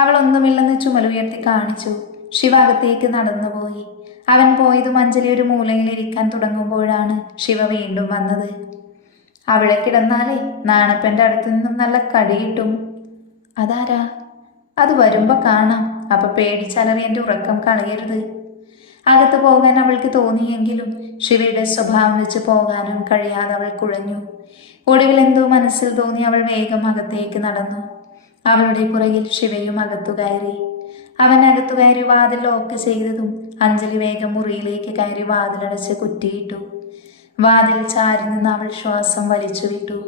അവളൊന്നുമില്ലെന്ന് ചുമലുയർത്തി കാണിച്ചു. ശിവ അകത്തേക്ക് നടന്നുപോയി. അവൻ പോയതും അഞ്ജലി ഒരു മൂലയിലിരിക്കാൻ തുടങ്ങുമ്പോഴാണ് ശിവ വീണ്ടും വന്നത്. അവിടെ കിടന്നാലേ നാണപ്പൻ്റെ അടുത്തു നിന്നും നല്ല കടി കിട്ടും. അതാരാ? അത് വരുമ്പോ കാണാം. അപ്പൊ പേടിച്ചലറി എൻ്റെ ഉറക്കം കളയരുത്. അകത്ത് പോകാൻ അവൾക്ക് തോന്നിയെങ്കിലും ശിവയുടെ സ്വഭാവം വെച്ച് പോകാനും കഴിയാതെ അവൾ കുഴഞ്ഞു. ഒടുവിൽ എന്തോ മനസ്സിൽ തോന്നി അവൾ വേഗം അകത്തേക്ക് നടന്നു. അവളുടെ പുറകിൽ ശിവയും അകത്തു കയറി. അവൻ അകത്തു കയറി വാതിൽ ലോക്ക് ചെയ്തതും അഞ്ജലി വേഗം മുറിയിലേക്ക് കയറി വാതിലടച്ച് കുറ്റിയിട്ടു. വാതിൽ ചാരി നിന്ന് അവൾ ശ്വാസം വലിച്ചു വിട്ടു.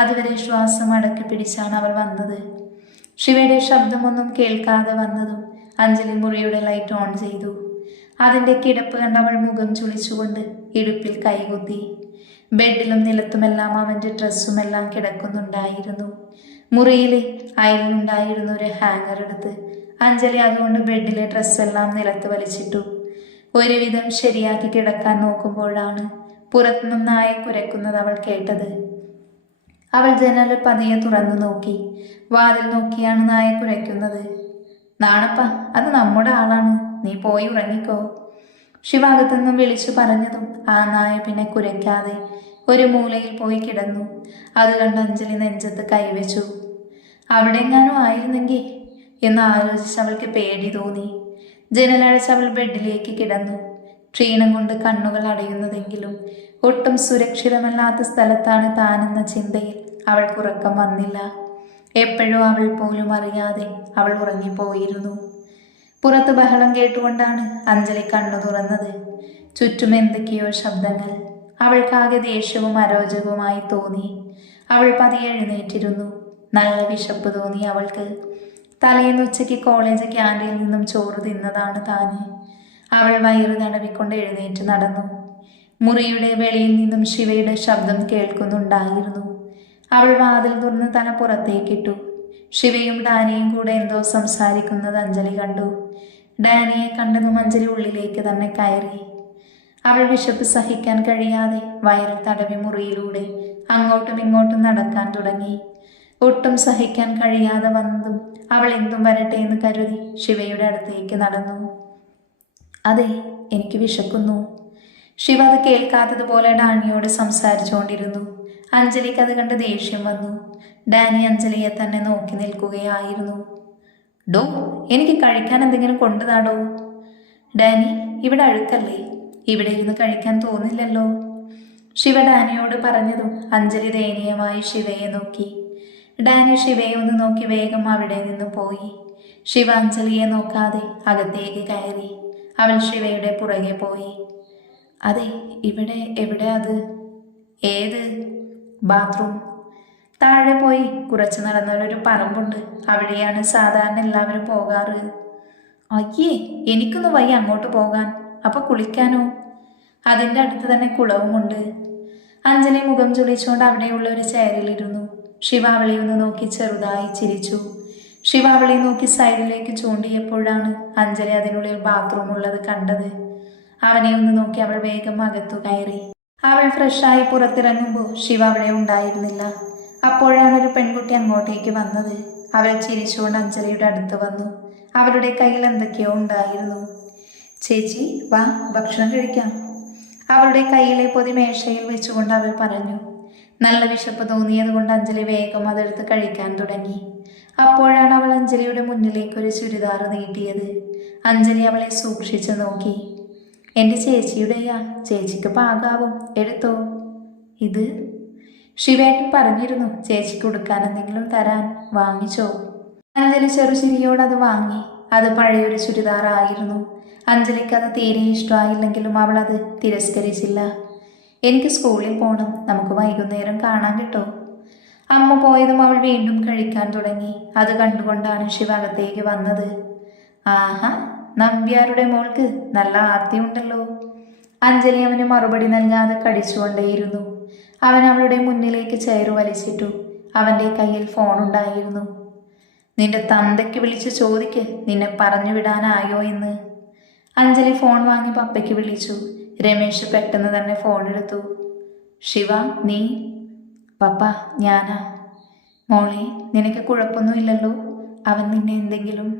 അതുവരെ ശ്വാസം അടക്കി പിടിച്ചാണ് അവൾ വന്നത്. ശിവയുടെ ശബ്ദമൊന്നും കേൾക്കാതെ വന്നതും അഞ്ജലി മുറിയുടെ ലൈറ്റ് ഓൺ ചെയ്തു. അതിൻ്റെ കിടപ്പ് കണ്ട് അവൾ മുഖം ചുളിച്ചുകൊണ്ട് ഇടുപ്പിൽ കൈകുത്തി. ബെഡിലും നിലത്തുമെല്ലാം അവൻ്റെ ഡ്രസ്സുമെല്ലാം കിടക്കുന്നുണ്ടായിരുന്നു. മുറിയിൽ അയലിലുണ്ടായിരുന്ന ഒരു ഹാങ്ങർ എടുത്ത് അഞ്ജലി അതുകൊണ്ട് ബെഡിലെ ഡ്രസ്സെല്ലാം നിലത്ത് വലിച്ചിട്ടു. ഒരുവിധം ശരിയാക്കി കിടക്കാൻ നോക്കുമ്പോഴാണ് പുറത്തുനിന്നും നായ കുരയ്ക്കുന്നത് അവൾ കേട്ടത്. അവൾ ജനൽ പതിയെ തുറന്നു നോക്കി. വാതിൽ നോക്കിയാണ് നായ കുരയ്ക്കുന്നത്. നാണപ്പ, അത് നമ്മുടെ ആളാണ്, നീ പോയി ഉറങ്ങിക്കോ. ശിവാകത്തുനിന്നും വിളിച്ചു പറഞ്ഞതും ആ നായ പിന്നെ കുരയ്ക്കാതെ ഒരു മൂലയിൽ പോയി കിടന്നു. അത് കണ്ട് അഞ്ജലി നെഞ്ചത്ത് കൈവച്ചു. അവിടെ എങ്ങാനും ആയിരുന്നെങ്കിൽ എന്ന് ആലോചിച്ച് അവൾക്ക് പേടി തോന്നി. ജനലടച്ച് അവൾ ബെഡിലേക്ക് കിടന്നു. ക്ഷീണം കൊണ്ട് കണ്ണുകൾ അടയുന്നതെങ്കിലും ഒട്ടും സുരക്ഷിതമല്ലാത്ത സ്ഥലത്താണ് താനെന്ന ചിന്തയിൽ അവൾക്ക് ഉറക്കം വന്നില്ല. എപ്പോഴും അവൾ പോലും അറിയാതെ അവൾ ഉറങ്ങിപ്പോയിരുന്നു. പുറത്ത് ബഹളം കേട്ടുകൊണ്ടാണ് അഞ്ജലി കണ്ണു തുറന്നത്. ചുറ്റും എന്തൊക്കെയോ ശബ്ദങ്ങൾ. അവൾക്കാകെ ദേഷ്യവും അരോചകവുമായി തോന്നി. അവൾ പതിയെ എഴുന്നേറ്റിരുന്നു. നല്ല വിശപ്പ് തോന്നി അവൾക്ക്. തലേന്ന് ഉച്ചയ്ക്ക് കോളേജ് ക്യാൻറ്റീനിൽ നിന്നും ചോറ് തിന്നതാണ് താന്. അവൾ വയറ് തടവിക്കൊണ്ട് എഴുന്നേറ്റ് നടന്നു. മുറിയുടെ വെളിയിൽ നിന്നും ശിവയുടെ ശബ്ദം കേൾക്കുന്നുണ്ടായിരുന്നു. അവൾ വാതിൽ തുറന്ന് തല പുറത്തേക്കിട്ടു. ശിവയും ഡാനിയും കൂടെ എന്തോ സംസാരിക്കുന്നത് അഞ്ജലി കണ്ടു. ഡാനിയെ കണ്ടതും അഞ്ജലി ഉള്ളിലേക്ക് തന്നെ കയറി. അവൾ വിശപ്പ് സഹിക്കാൻ കഴിയാതെ വയറിൽ തടവി മുറിയിലൂടെ അങ്ങോട്ടും ഇങ്ങോട്ടും നടക്കാൻ തുടങ്ങി. ഒട്ടും സഹിക്കാൻ കഴിയാതെ വന്നതും അവൾ എന്തും വരട്ടെ എന്ന് കരുതി ശിവയുടെ അടുത്തേക്ക് നടന്നു. അതെ, എനിക്ക് വിശക്കുന്നു. ശിവ അത് കേൾക്കാത്തതുപോലെ ഡാനിയോട് സംസാരിച്ചുകൊണ്ടിരുന്നു. അഞ്ജലിക്ക് അത് കണ്ട് ദേഷ്യം വന്നു. ഡാനി അഞ്ജലിയെ തന്നെ നോക്കി നിൽക്കുകയായിരുന്നു. ഡോ, എനിക്ക് കഴിക്കാൻ എന്തെങ്കിലും കൊണ്ടുതാടോ. ഡാനി, ഇവിടെ അഴുക്കല്ലേ, ഇവിടെ ഇരുന്ന് കഴിക്കാൻ തോന്നില്ലല്ലോ. ശിവ ഡാനിയോട് പറഞ്ഞതും അഞ്ജലി ദയനീയമായി ശിവയെ നോക്കി. ഡാനി ശിവയെ ഒന്ന് നോക്കി വേഗം അവിടെ നിന്ന് പോയി. ശിവ അഞ്ജലിയെ നോക്കാതെ അകത്തേക്ക് കയറി. അവൾ ശിവയുടെ പുറകെ പോയി. അതെ, ഇവിടെ എവിടെ അത്? ഏത്? ബാത്റൂം. താഴെ പോയി കുറച്ച് നടന്നൊരു പറമ്പുണ്ട്, അവിടെയാണ് സാധാരണ എല്ലാവരും പോകാറ്. അയ്യേ, എനിക്കൊന്ന് വയ്യ അങ്ങോട്ട് പോകാൻ. അപ്പൊ കുളിക്കാനോ? അതിൻ്റെ അടുത്ത് തന്നെ കുളവുമുണ്ട്. അഞ്ജലി മുഖം ചുളിച്ചുകൊണ്ട് അവിടെയുള്ള ഒരു ചെയറിലിരുന്നു. ശിവ അവളെ ഒന്ന് നോക്കി ചെറുതായി ചിരിച്ചു. ശിവ അവളെ നോക്കി സൈഡിലേക്ക് ചൂണ്ടിയപ്പോഴാണ് അഞ്ജലി അതിനുള്ളിൽ ബാത്റൂം ഉള്ളത് കണ്ടത്. അവനെ ഒന്ന് നോക്കി അവൾ വേഗം അകത്തു കയറി. അവൾ ഫ്രഷായി പുറത്തിറങ്ങുമ്പോൾ ശിവ അവിടെ ഉണ്ടായിരുന്നില്ല. അപ്പോഴാണ് ഒരു പെൺകുട്ടി അങ്ങോട്ടേക്ക് വന്നത്. അവൾ ചിരിച്ചുകൊണ്ട് അഞ്ജലിയുടെ അടുത്ത് വന്നു. അവളുടെ കയ്യിൽ എന്തൊക്കെയോ ഉണ്ടായിരുന്നു. ചേച്ചി വാ, ഭക്ഷണം കഴിക്കാം. അവളുടെ കയ്യിലെ പൊതി മേശയിൽ വെച്ചുകൊണ്ട് അവൾ പറഞ്ഞു. നല്ല വിശപ്പ് തോന്നിയത് കൊണ്ട് അഞ്ജലി വേഗം അതെടുത്ത് കഴിക്കാൻ തുടങ്ങി. അപ്പോഴാണ് അവൾ അഞ്ജലിയുടെ മുന്നിലേക്ക് ഒരു ചുരിദാർ നീട്ടിയത്. അഞ്ജലി അവളെ സൂക്ഷിച്ചു നോക്കി. എൻ്റെ ചേച്ചിയുടെയാ, ചേച്ചിക്ക് പാകാവും, എടുത്തോ. ഇത് ശിവേട്ടൻ പറഞ്ഞിരുന്നു ചേച്ചിക്ക് കൊടുക്കാൻ എന്തെങ്കിലും തരാൻ, വാങ്ങിച്ചോ. അഞ്ജലി ചെറുചിരിയോട് അത് വാങ്ങി. അത് പഴയൊരു ചുരിദാറായിരുന്നു. അഞ്ജലിക്ക് അത് തീരെ ഇഷ്ടമായില്ലെങ്കിലും അവൾ അത് തിരസ്കരിച്ചില്ല. എനിക്ക് സ്കൂളിൽ പോകണം, നമുക്ക് വൈകുന്നേരം കാണാൻ കേട്ടോ. അമ്മ പോയതും അവൾ വീണ്ടും കഴിക്കാൻ തുടങ്ങി. അത് കണ്ടുകൊണ്ടാണ് ശിവ അകത്തേക്ക് വന്നത്. ആഹാ, നമ്പ്യാരുടെ മോൾക്ക് നല്ല ആർത്തിയുണ്ടല്ലോ. അഞ്ജലി അവന് മറുപടി നൽകാതെ കടിച്ചുകൊണ്ടേയിരുന്നു. അവൻ അവളുടെ മുന്നിലേക്ക് ചെയർ വലിച്ചിട്ടു. അവൻ്റെ കയ്യിൽ ഫോണുണ്ടായിരുന്നു. നിന്റെ തന്തയ്ക്ക് വിളിച്ച് ചോദിക്ക് നിന്നെ പറഞ്ഞു വിടാനായോ എന്ന്. അഞ്ജലി ഫോൺ വാങ്ങി പപ്പയ്ക്ക് വിളിച്ചു. രമേശ് പെട്ടെന്ന് തന്നെ ഫോൺ എടുത്തു. ശിവ, നീ? പപ്പ, ഞാനാ. മോളെ, നിനക്ക് കുഴപ്പമൊന്നുമില്ലല്ലോ? അവൻ നിന്നെ എന്തെങ്കിലും?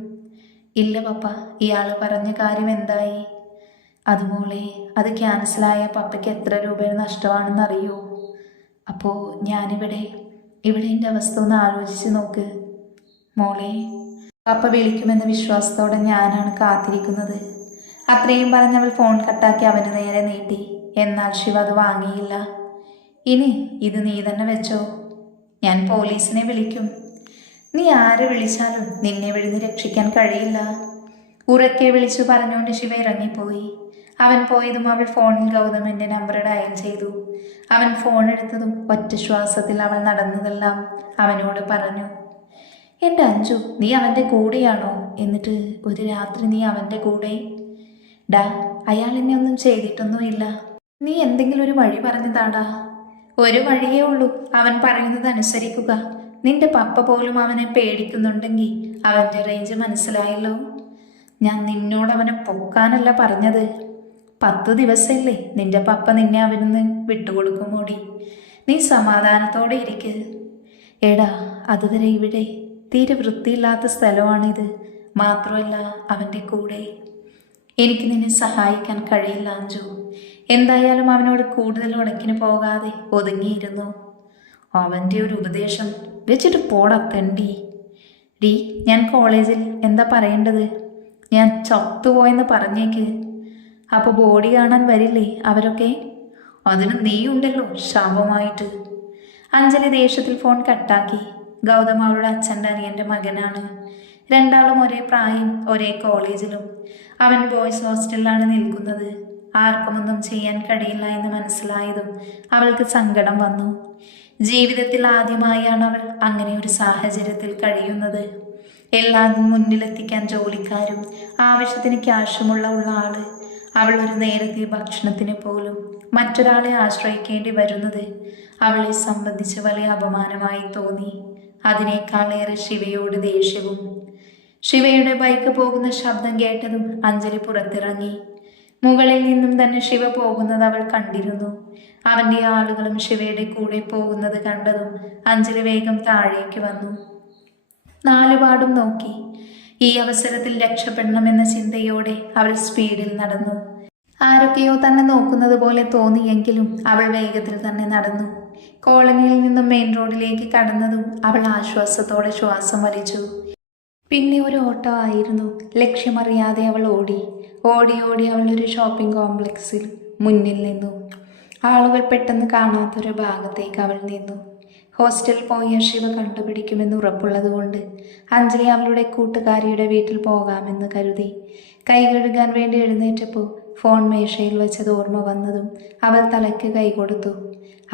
ഇല്ല പപ്പ, ഇയാൾ പറഞ്ഞ കാര്യം എന്തായി? അതുമോളെ, അത് ക്യാൻസലായ പപ്പയ്ക്ക് എത്ര രൂപയുടെ നഷ്ടമാണെന്ന് അറിയോ? അപ്പോൾ ഞാനിവിടെ എൻ്റെ അവസ്ഥ ഒന്ന് ആലോചിച്ച് നോക്ക് മോളെ. പപ്പ വിളിക്കുമെന്ന വിശ്വാസത്തോടെ ഞാനാണ് കാത്തിരിക്കുന്നത്. അത്രയും പറഞ്ഞവൾ ഫോൺ കട്ടാക്കി അവന് നേരെ നീട്ടി. എന്നാൽ ശിവ അത് വാങ്ങിയില്ല. ഇനി ഇത് നീ തന്നെ വെച്ചോ, ഞാൻ പോലീസിനെ വിളിക്കും. നീ ആരെ വിളിച്ചാലും നിന്നെ ഇവിടുന്ന് രക്ഷിക്കാൻ കഴിയില്ല. ഉറക്കെ വിളിച്ചു പറഞ്ഞുകൊണ്ട് ശിവ ഇറങ്ങിപ്പോയി. അവൻ പോയതും അവൾ ഫോണിൽ ഗൗതമന്റെ നമ്പർ ഡയൽ ചെയ്തു. അവൻ ഫോൺ എടുത്തതും ഒറ്റ ശ്വാസത്തിൽ അവൾ നടന്നതെല്ലാം അവനോട് പറഞ്ഞു. എൻ്റെ അഞ്ജു, നീ അവൻ്റെ കൂടെയാണോ? എന്നിട്ട് ഒരു രാത്രി നീ അവൻ്റെ കൂടെ? ഡാ, അയാൾ എന്നെ ഒന്നും ചെയ്തിട്ടൊന്നുമില്ല. നീ എന്തെങ്കിലും ഒരു വഴി പറഞ്ഞു താടാ. ഒരു വഴിയേ ഉള്ളൂ, അവൻ പറയുന്നത് അനുസരിക്കുക. നിന്റെ പപ്പ പോലും അവനെ പേടിക്കുന്നുണ്ടെങ്കിൽ അവൻ്റെ റേഞ്ച് മനസ്സിലായല്ലോ. ഞാൻ നിന്നോട് അവനെ പൊക്കാനല്ല പറഞ്ഞത്. 10 ദിവസമല്ലേ നിന്റെ പപ്പ നിന്നെ അവനിന്ന് വിട്ടുകൊടുക്കുമോടി. നീ സമാധാനത്തോടെ ഇരിക്ക്. എടാ, അതുവരെ ഇവിടെ തീരെ വൃത്തിയില്ലാത്ത സ്ഥലമാണിത്. മാത്രമല്ല അവൻ്റെ കൂടെ എനിക്ക് നിന്നെ സഹായിക്കാൻ കഴിയില്ല അഞ്ജു. എന്തായാലും അവനോട് കൂടുതൽ ഉടക്കിന് പോകാതെ ഒതുങ്ങിയിരുന്നു. അവൻ്റെ ഒരു ഉപദേശം വെച്ചിട്ട് പോടാ തെണ്ടി. ഡി, ഞാൻ കോളേജിൽ എന്താ പറയേണ്ടത്? ഞാൻ ചത്തുപോയെന്ന് പറഞ്ഞേക്ക്. അപ്പോൾ ബോഡി കാണാൻ വരില്ലേ അവരൊക്കെ? അതിന് നീയുണ്ടല്ലോ ശാപമായിട്ട്. അഞ്ജലി ദേഷ്യത്തിൽ ഫോൺ കട്ടാക്കി. ഗൗതം അവളുടെ അച്ഛൻ്റെ അനിയൻ്റെ മകനാണ്. രണ്ടാളും ഒരേ പ്രായം, ഒരേ കോളേജിലും. അവൻ ബോയ്സ് ഹോസ്റ്റലിലാണ് നിൽക്കുന്നത്. ആർക്കുമൊന്നും ചെയ്യാൻ കഴിയില്ല എന്ന് മനസ്സിലായതും അവൾക്ക് സങ്കടം വന്നു. ജീവിതത്തിൽ ആദ്യമായാണ് അവൾ അങ്ങനെ ഒരു സാഹചര്യത്തിൽ കഴിയുന്നത്. എല്ലാം മുന്നിലെത്തിക്കാൻ ജോലിക്കാരും ആവശ്യത്തിന് ക്യാഷുമുള്ള ആള്. അവൾ ഒരു നേരത്തെ ഭക്ഷണത്തിന് പോലും മറ്റൊരാളെ ആശ്രയിക്കേണ്ടി വരുന്നത് അവളെ സംബന്ധിച്ച് വലിയ അപമാനമായി തോന്നി. അതിനേക്കാളേറെ ശിവയോട് ദേഷ്യവും. ശിവയുടെ ബൈക്ക് പോകുന്ന ശബ്ദം കേട്ടതും അഞ്ജലി പുറത്തിറങ്ങി. മുകളിൽ നിന്നും തന്നെ ശിവ പോകുന്നത് അവൾ കണ്ടിരുന്നു. അവൻ്റെ ആളുകളും ശിവയുടെ കൂടെ പോകുന്നത് കണ്ടതും അഞ്ജലി വേഗം താഴേക്ക് വന്നു. നാലുപാടും നോക്കി. ഈ അവസരത്തിൽ രക്ഷപ്പെടണമെന്ന ചിന്തയോടെ അവൾ സ്പീഡിൽ നടന്നു. ആരൊക്കെയോ തന്നെ നോക്കുന്നത് പോലെ തോന്നിയെങ്കിലും അവൾ വേഗത്തിൽ തന്നെ നടന്നു. കോളനിയിൽ നിന്നും മെയിൻ റോഡിലേക്ക് കടന്നതും അവൾ ആശ്വാസത്തോടെ ശ്വാസം വലിച്ചു. പിന്നെ ഒരു ഓട്ടോ ആയിരുന്നു. ലക്ഷ്യമറിയാതെ അവൾ ഓടി അവൾ ഒരു ഷോപ്പിംഗ് കോംപ്ലക്സിൽ മുന്നിൽ നിന്നു. ആളുകൾ പെട്ടെന്ന് കാണാത്തൊരു ഭാഗത്തേക്ക് അവൾ നിന്നു. ഹോസ്റ്റലിൽ പോയ ശിവ കണ്ടുപിടിക്കുമെന്ന് ഉറപ്പുള്ളതുകൊണ്ട് അഞ്ജലി അവളുടെ കൂട്ടുകാരിയുടെ വീട്ടിൽ പോകാമെന്ന് കരുതി. കൈ കഴുകാൻ വേണ്ടി എഴുന്നേറ്റപ്പോൾ ഫോൺ മേശയിൽ വെച്ചത് ഓർമ്മ വന്നതും അവൾ തലയ്ക്ക് കൈ കൊടുത്തു.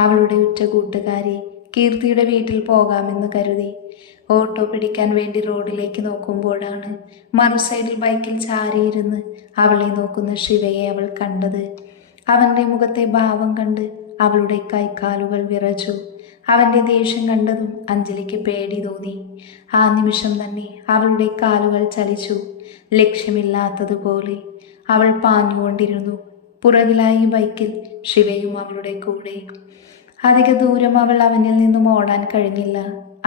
അവളുടെ ഉറ്റ കൂട്ടുകാരി കീർത്തിയുടെ വീട്ടിൽ പോകാമെന്ന് കരുതി ഓട്ടോ പിടിക്കാൻ വേണ്ടി റോഡിലേക്ക് നോക്കുമ്പോഴാണ് മറുസൈഡിൽ ബൈക്കിൽ ചാരിയിരുന്ന് അവളെ നോക്കുന്ന ശിവയെ അവൾ കണ്ടത്. അവൻ്റെ മുഖത്തെ ഭാവം കണ്ട് അവളുടെ കൈക്കാലുകൾ വിറച്ചു. അവൻ്റെ ദേഷ്യം കണ്ടതും അഞ്ജലിക്ക് പേടി തോന്നി. ആ നിമിഷം തന്നെ അവളുടെ കാലുകൾ ചലിച്ചു. ലക്ഷ്യമില്ലാത്തതുപോലെ അവൾ പാഞ്ഞുകൊണ്ടിരുന്നു. പുറകിലായി ബൈക്കിൽ ശിവയും അവളുടെ കൂടെ. അധിക ദൂരം അവൾ അവനിൽ നിന്നും ഓടാൻ കഴിഞ്ഞില്ല.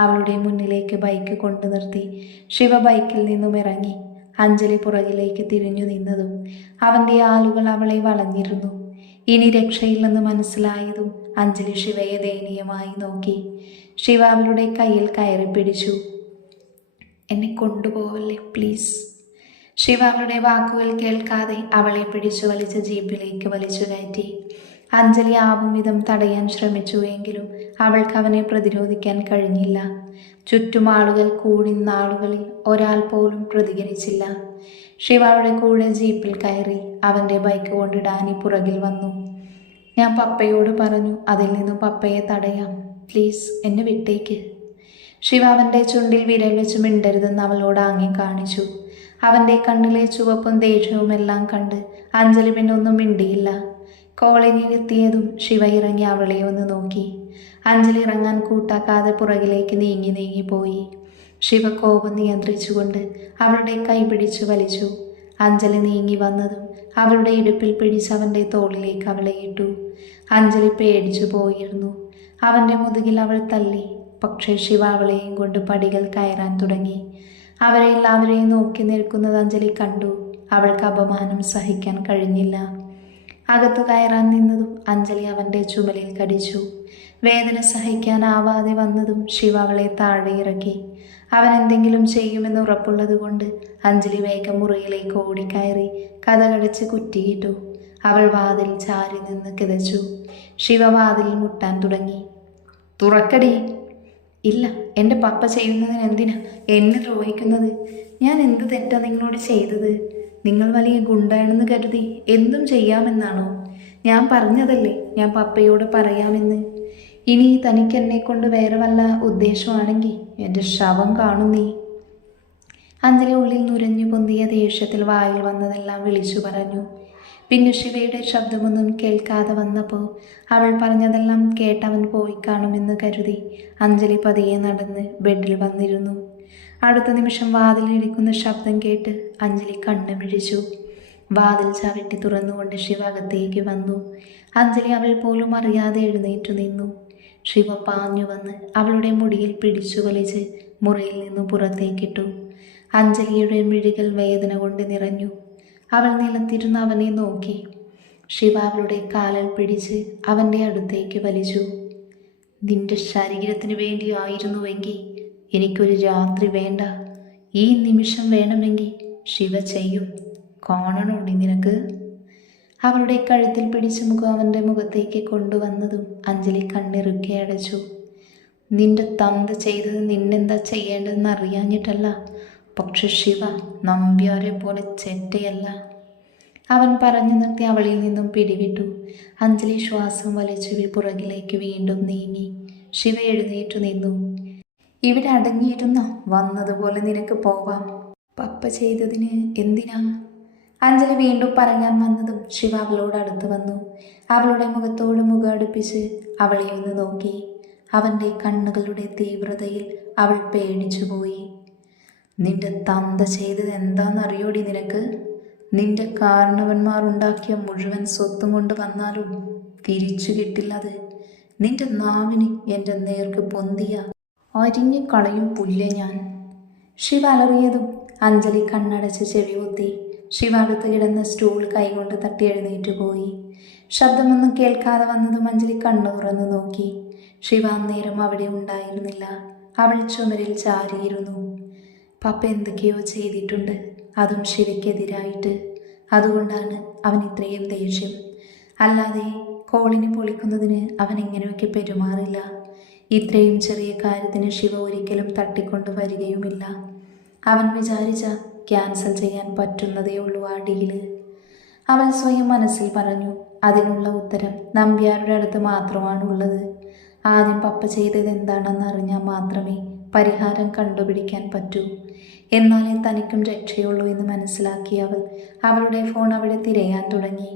അവളുടെ മുന്നിലേക്ക് ബൈക്ക് കൊണ്ടു നിർത്തി ശിവ ബൈക്കിൽ നിന്നും ഇറങ്ങി. അഞ്ജലി പുറകിലേക്ക് തിരിഞ്ഞു നിന്നതും അവൻ്റെ ആളുകൾ അവളെ വളഞ്ഞിരുന്നു. ഇനി രക്ഷയില്ലെന്ന് മനസ്സിലായതും അഞ്ജലി ശിവയെ ദയനീയമായി നോക്കി. ശിവ അവളുടെ കയ്യിൽ കയറി പിടിച്ചു. എന്നെ കൊണ്ടുപോവല്ലേ പ്ലീസ്. ശിവ അവളുടെ വാക്കുകൾ കേൾക്കാതെ അവളെ പിടിച്ചു വലിച്ച് ജീപ്പിലേക്ക് വലിച്ചു കയറ്റി. അഞ്ജലി ആവും വിധം തടയാൻ ശ്രമിച്ചു. എങ്കിലും അവൾക്ക് അവനെ പ്രതിരോധിക്കാൻ കഴിഞ്ഞില്ല. ചുറ്റും ആളുകൾ കൂടി ആളുകളിൽ ഒരാൾ പോലും പ്രതികരിച്ചില്ല. ശിവ അവളുടെ കൂടെ ജീപ്പിൽ കയറി. അവൻ്റെ ബൈക്ക് കൊണ്ട് ഡാനി പുറകിൽ വന്നു. ഞാൻ പപ്പയോട് പറഞ്ഞു, അതിൽ നിന്നും പപ്പയെ തടയാം. പ്ലീസ് എന്നെ വിട്ടേക്ക്. ശിവ അവൻ്റെ ചുണ്ടിൽ വിരൽ വെച്ച് മിണ്ടരുതെന്ന് അവളോട് ആംഗ്യം കാണിച്ചു. അവൻ്റെ കണ്ണിലെ ചുവപ്പും ദേഷ്യവും എല്ലാം കണ്ട് അഞ്ജലി പിന്നെ ഒന്നും മിണ്ടിയില്ല. കോളനിയിലെത്തിയതും ശിവ ഇറങ്ങി അവളെ ഒന്ന് നോക്കി. അഞ്ജലി ഇറങ്ങാൻ കൂട്ടാക്കാതെ പുറകിലേക്ക് നീങ്ങിപ്പോയി. ശിവ കോപം നിയന്ത്രിച്ചുകൊണ്ട് അവളുടെ കൈ പിടിച്ചു വലിച്ചു. അഞ്ജലി നീങ്ങി വന്നതും അവളുടെ ഇടുപ്പിൽ പിടിച്ച് അവൻ്റെ തോളിലേക്ക് അവളെ ഇട്ടു. അഞ്ജലി പേടിച്ചു പോയിരുന്നു. അവൻ്റെ മുതുകിൽ അവൾ തല്ലി. പക്ഷേ ശിവ അവളെയും കൊണ്ട് പടികൾ കയറാൻ തുടങ്ങി. അവരെ എല്ലാവരെയും നോക്കി നിൽക്കുന്നത് അഞ്ജലി കണ്ടു. അവൾക്ക് അപമാനം സഹിക്കാൻ കഴിഞ്ഞില്ല. അകത്തു കയറാൻ നിന്നതും അഞ്ജലി അവൻ്റെ ചുമലിൽ കടിച്ചു. വേദന സഹിക്കാനാവാതെ വന്നതും ശിവ അവളെ താഴെ ഇറക്കി. അവൻ എന്തെങ്കിലും ചെയ്യുമെന്ന് ഉറപ്പുള്ളത് കൊണ്ട് അഞ്ജലി വേഗം മുറിയിലേക്ക് ഓടിക്കയറി കതകടച്ച് കുറ്റിയിട്ടു. അവൾ വാതിൽ ചാരി നിന്ന് കിതച്ചു. ശിവ വാതിൽ മുട്ടാൻ തുടങ്ങി. തുറക്കടി. ഇല്ല, എൻ്റെ പപ്പ ചെയ്യുന്നതിന് എന്തിനാ എന്നെ ദ്രോഹിക്കുന്നത്? ഞാൻ എന്ത് തെറ്റാ നിങ്ങളോട് ചെയ്തത്? നിങ്ങൾ വലിയ ഗുണ്ടാണെന്ന് കരുതി എന്തും ചെയ്യാമെന്നാണോ? ഞാൻ പറഞ്ഞതല്ലേ ഞാൻ പപ്പയോട് പറയാമെന്ന്. ഇനി തനിക്ക് എന്നെ കൊണ്ട് വേറെ വല്ല ഉദ്ദേശമാണെങ്കിൽ എൻ്റെ ശവം കാണും നീ. അഞ്ജലി ഉള്ളിൽ നുരഞ്ഞു പൊന്തിയ ദേഷ്യത്തിൽ വായിൽ വന്നതെല്ലാം വിളിച്ചു പറഞ്ഞു. പിന്നെ ശിവയുടെ ശബ്ദമൊന്നും കേൾക്കാതെ വന്നപ്പോൾ അവൾ പറഞ്ഞതെല്ലാം കേട്ടവൻ പോയി കാണുമെന്ന് കരുതി അഞ്ജലി പതിയെ നടന്ന് ബെഡിൽ വന്നിരുന്നു. അടുത്ത നിമിഷം വാതിലിടിക്കുന്ന ശബ്ദം കേട്ട് അഞ്ജലി കണ്ണു മിഴിച്ചു. വാതിൽ ചവിട്ടി തുറന്നുകൊണ്ട് ശിവ അകത്തേക്ക് വന്നു. അഞ്ജലി അവൾ പോലും അറിയാതെ എഴുന്നേറ്റു നിന്നു. ശിവ പാഞ്ഞു വന്ന് അവളുടെ മുടിയിൽ പിടിച്ചു വലിച്ച് മുറിയിൽ നിന്നു പുറത്തേക്കിട്ടു. അഞ്ജലിയുടെ മിഴികൾ വേദന കൊണ്ട് നിറഞ്ഞു. അവൾ നിലത്തിരുന്ന് അവനെ നോക്കി. ശിവ അവളുടെ കാലിൽ പിടിച്ച് അവൻ്റെ അടുത്തേക്ക് വലിച്ചു. നിന്റെ ശരീരത്തിന് വേണ്ടിയായിരുന്നുവെങ്കിൽ എനിക്കൊരു രാത്രി വേണ്ട, ഈ നിമിഷം വേണമെങ്കിൽ ശിവ ചെയ്യും. കാണണോടി നിനക്ക്? അവളുടെ കഴുത്തിൽ പിടിച്ച മുഖം അവൻ്റെ മുഖത്തേക്ക് കൊണ്ടുവന്നതും അഞ്ജലി കണ്ണിറുക്കി അടച്ചു. നിന്റെ തന്ത ചെയ്തത് നിന്നെന്താ ചെയ്യേണ്ടതെന്ന് അറിയാഞ്ഞിട്ടല്ല, പക്ഷെ ശിവ നമ്പ്യാരെ പോലെ ചെറ്റയല്ല. അവൻ പറഞ്ഞു നിർത്തി അവളിൽ നിന്നും പിടിവിട്ടു. അഞ്ജലി ശ്വാസം വലിച്ചു പുറകിലേക്ക് വീണ്ടും നീങ്ങി. ശിവ എഴുന്നേറ്റു നിന്നു. ഇവിടെ അടങ്ങിയിരുന്നോ? വന്നതുപോലെ നിനക്ക് പോവാം. പപ്പ ചെയ്തതിന് എന്തിനാ? അഞ്ജലി വീണ്ടും പറയാൻ വന്നതും ശിവ അവളോട് അടുത്ത് വന്നു. അവളുടെ മുഖത്തോട് മുഖം അടുപ്പിച്ച് അവളെ ഒന്ന് നോക്കി. അവൻ്റെ കണ്ണുകളുടെ തീവ്രതയിൽ അവൾ പേടിച്ചുപോയി. നിന്റെ തന്ത ചെയ്തത് എന്താണെന്നറിയോടി നിനക്ക്? നിന്റെ കാരണവന്മാർ ഉണ്ടാക്കിയ മുഴുവൻ സ്വത്തും കൊണ്ട് വന്നാലും തിരിച്ചു കിട്ടില്ലത്. നിന്റെ നാവിന് എൻ്റെ നേർക്ക് പൊന്തിയ അരിഞ്ഞു കളയും പുല്ല ഞാൻ. ശിവ അലറിയതും അഞ്ജലി കണ്ണടച്ച് ചെവി കുത്തി. ശിവ അടുത്ത് കിടന്ന സ്റ്റൂൾ കൈകൊണ്ട് തട്ടി എഴുന്നേറ്റ് പോയി. ശബ്ദമൊന്നും കേൾക്കാതെ വന്നതും അഞ്ജലി കണ്ണു തുറന്നു നോക്കി. ശിവ അന്നേരം അവിടെ ഉണ്ടായിരുന്നില്ല. അവൾ ചുമരിൽ ചാരിയിരുന്നു. പപ്പ എന്തൊക്കെയോ ചെയ്തിട്ടുണ്ട്, അതും ശിവയ്ക്കെതിരായിട്ട്. അതുകൊണ്ടാണ് അവൻ ഇത്രയും ദേഷ്യം. അല്ലാതെ കോളിന് പൊളിക്കുന്നതിന് അവൻ ഇങ്ങനെയൊക്കെ പെരുമാറില്ല. ഇത്രയും ചെറിയ കാര്യത്തിന് ശിവ ഒരിക്കലും തട്ടിക്കൊണ്ടു വരികയുമില്ല. അവൻ വിചാരിച്ച ക്യാൻസൽ ചെയ്യാൻ പറ്റുന്നതേ ഉള്ളൂ ആ ഡീല്. അവൻ സ്വയം മനസ്സിൽ പറഞ്ഞു. അതിനുള്ള ഉത്തരം നമ്പ്യാരുടെ അടുത്ത് മാത്രമാണുള്ളത്. ആദ്യം പപ്പ ചെയ്തത് എന്താണെന്ന് അറിഞ്ഞാൽ മാത്രമേ പരിഹാരം കണ്ടുപിടിക്കാൻ പറ്റൂ. എന്നാലേ തനിക്കും രക്ഷയുള്ളൂ എന്ന് മനസ്സിലാക്കി അവൾ അവളുടെ ഫോൺ അവിടെ തിരയാൻ തുടങ്ങി.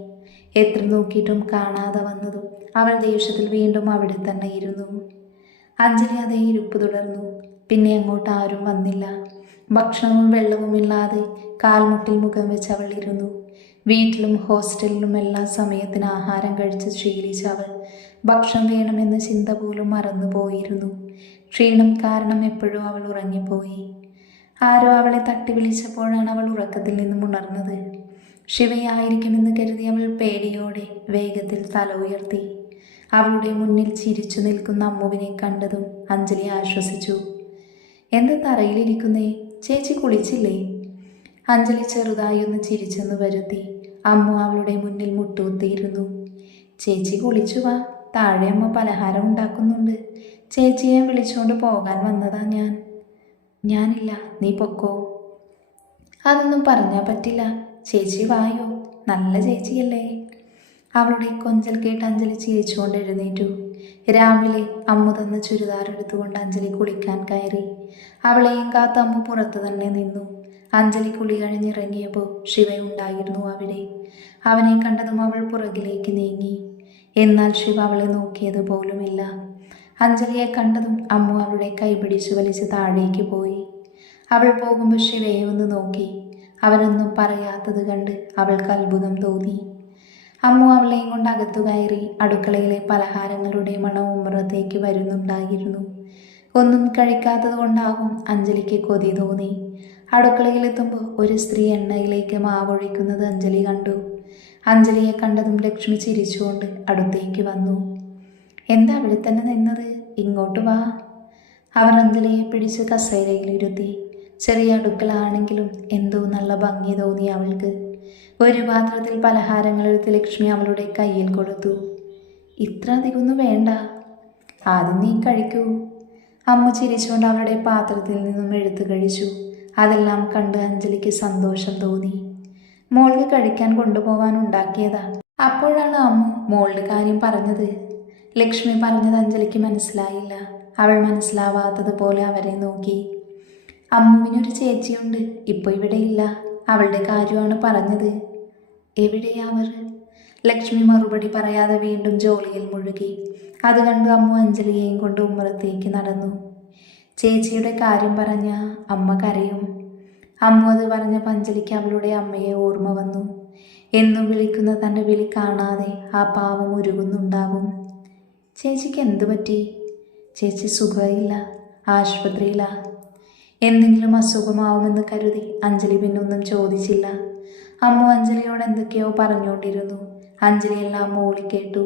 എത്ര നോക്കിയിട്ടും കാണാതെ വന്നതും അവൾ ദേഷ്യത്തിൽ വീണ്ടും അവിടെ തന്നെ ഇരുന്നു. അഞ്ജലി അതേ ഇരിപ്പ് തുടർന്നു. പിന്നെ അങ്ങോട്ട് ആരും വന്നില്ല. ഭക്ഷണവും വെള്ളവും ഇല്ലാതെ കാൽമുട്ടിൽ മുഖം വെച്ച് അവൾ ഇരുന്നു. വീട്ടിലും ഹോസ്റ്റലിലും എല്ലാ സമയത്തിന് ആഹാരം കഴിച്ച് ശീലിച്ച അവൾ ഭക്ഷണം വേണമെന്ന ചിന്ത പോലും മറന്നുപോയിരുന്നു. ക്ഷീണം കാരണം എപ്പോഴും അവൾ ഉറങ്ങിപ്പോയി. ആരോ അവളെ തട്ടി വിളിച്ചപ്പോഴാണ് അവൾ ഉറക്കത്തിൽ നിന്നും ഉണർന്നത്. ശിവയായിരിക്കുമെന്ന് കരുതി അവൾ പേടിയോടെ വേഗത്തിൽ തല ഉയർത്തി. അവളുടെ മുന്നിൽ ചിരിച്ചു നിൽക്കുന്ന അമ്മുവിനെ കണ്ടതും അഞ്ജലി ആശ്വസിച്ചു. എന്താ തറയിലിരിക്കുന്നേ? ചേച്ചി കുളിച്ചില്ലേ? അഞ്ജലി ചെറുതായി ഒന്ന് ചിരിച്ചെന്ന് വരുത്തി. അമ്മു അവളുടെ മുന്നിൽ മുട്ടുകുത്തിയിരുന്നു. ചേച്ചി കുളിച്ചു വാ, താഴെ അമ്മ പലഹാരം ഉണ്ടാക്കുന്നുണ്ട്. ചേച്ചിയെ വിളിച്ചുകൊണ്ട് പോകാൻ വന്നതാ ഞാൻ. ഞാനില്ല, നീ പൊക്കോ. അതൊന്നും പറഞ്ഞാൽ പറ്റില്ല. ചേച്ചി വായോ, നല്ല ചേച്ചിയല്ലേ. അവളുടെ കൊഞ്ചൽ കേട്ട് അഞ്ജലി ചിരിച്ചുകൊണ്ട് എഴുന്നേറ്റു. രാവിലെ അമ്മു തന്ന ചുരിദാർ എടുത്തുകൊണ്ട് അഞ്ജലി കുളിക്കാൻ കയറി. അവളെയും കാത്ത് അമ്മു പുറത്തു തന്നെ നിന്നു. അഞ്ജലി കുളി കഴിഞ്ഞിറങ്ങിയപ്പോൾ ശിവയുണ്ടായിരുന്നു അവിടെ. അവനെ കണ്ടതും അവൾ പുറകിലേക്ക് നീങ്ങി. എന്നാൽ ശിവ അവളെ നോക്കിയത് പോലുമില്ല. അഞ്ജലിയെ കണ്ടതും അമ്മു അവളുടെ കൈപിടിച്ചു വലിച്ച് താഴേക്ക് പോയി. അവൾ പോകുമ്പോൾ ശിവയെ ഒന്ന് നോക്കി. അവനൊന്നും പറയാത്തത് കണ്ട് അവൾക്ക് അത്ഭുതം തോന്നി. അമ്മു അവളെയും കൊണ്ട് അകത്തു കയറി. അടുക്കളയിലെ പലഹാരങ്ങളുടെ മണം ഉമ്മറത്തേക്ക് വരുന്നുണ്ടായിരുന്നു. ഒന്നും കഴിക്കാത്തത് കൊണ്ടാകും അഞ്ജലിക്ക് കൊതി തോന്നി. അടുക്കളയിലെത്തുമ്പോൾ ഒരു സ്ത്രീ എണ്ണയിലേക്ക് മാവൊഴിക്കുന്നത് അഞ്ജലി കണ്ടു. അഞ്ജലിയെ കണ്ടതും ലക്ഷ്മി ചിരിച്ചുകൊണ്ട് അടുത്തേക്ക് വന്നു. എന്താ അവിടെ തന്നെ നിന്നത്? ഇങ്ങോട്ട് വാ. അവർ അഞ്ജലിയെ പിടിച്ച് കസേരയിലിരുത്തി. ചെറിയ അടുക്കളാണെങ്കിലും എന്തോ നല്ല ഭംഗി തോന്നി അവൾക്ക്. ഒരു പാത്രത്തിൽ പലഹാരങ്ങൾ എടുത്ത് ലക്ഷ്മി അവളുടെ കയ്യിൽ കൊടുത്തു. ഇത്ര അധികമൊന്നും വേണ്ട, ആദ്യം നീ കഴിക്കൂ. അമ്മ ചിരിച്ചുകൊണ്ട് അവളുടെ പാത്രത്തിൽ നിന്നും എടുത്തു കഴിച്ചു. അതെല്ലാം കണ്ട് അഞ്ജലിക്ക് സന്തോഷം തോന്നി. മോൾക്ക് കഴിക്കാൻ കൊണ്ടുപോകാൻ ഉണ്ടാക്കിയതാ. അപ്പോഴാണ് അമ്മ മോളുടെ കാര്യം പറഞ്ഞത്. ലക്ഷ്മി പറഞ്ഞത് അഞ്ജലിക്ക് മനസ്സിലായില്ല. അവൾ മനസ്സിലാവാത്തതുപോലെ അവരെ നോക്കി. അമ്മുവിനൊരു ചേച്ചിയുണ്ട്, ഇപ്പോൾ ഇവിടെ ഇല്ല. അവളുടെ കാര്യമാണ് പറഞ്ഞത്. എവിടെയാ അവർ? ലക്ഷ്മി മറുപടി പറയാതെ വീണ്ടും ജോലിയിൽ മുഴുകി. അത് കണ്ട് അമ്മു അഞ്ജലിയെയും കൊണ്ട് ഉമ്മറത്തേക്ക് നടന്നു. ചേച്ചിയുടെ കാര്യം പറഞ്ഞ അമ്മ കരയും. അമ്മു അത് പറഞ്ഞ അഞ്ജലിക്ക് അവളുടെ അമ്മയെ ഓർമ്മ വന്നു. എന്നും വിളിക്കുന്ന തൻ്റെ വിളി കാണാതെ ആ പാവം ഉരുകുന്നുണ്ടാകും. ചേച്ചിക്ക് എന്തു പറ്റി? ചേച്ചി സുഖമില്ല, ആശുപത്രിയിലാ. എന്തെങ്കിലും അസുഖമാവുമെന്ന് കരുതി അഞ്ജലി പിന്നൊന്നും ചോദിച്ചില്ല. അമ്മു അഞ്ജലിയോട് എന്തൊക്കെയോ പറഞ്ഞുകൊണ്ടിരുന്നു. അഞ്ജലി എല്ലാം മോളി കേട്ടു.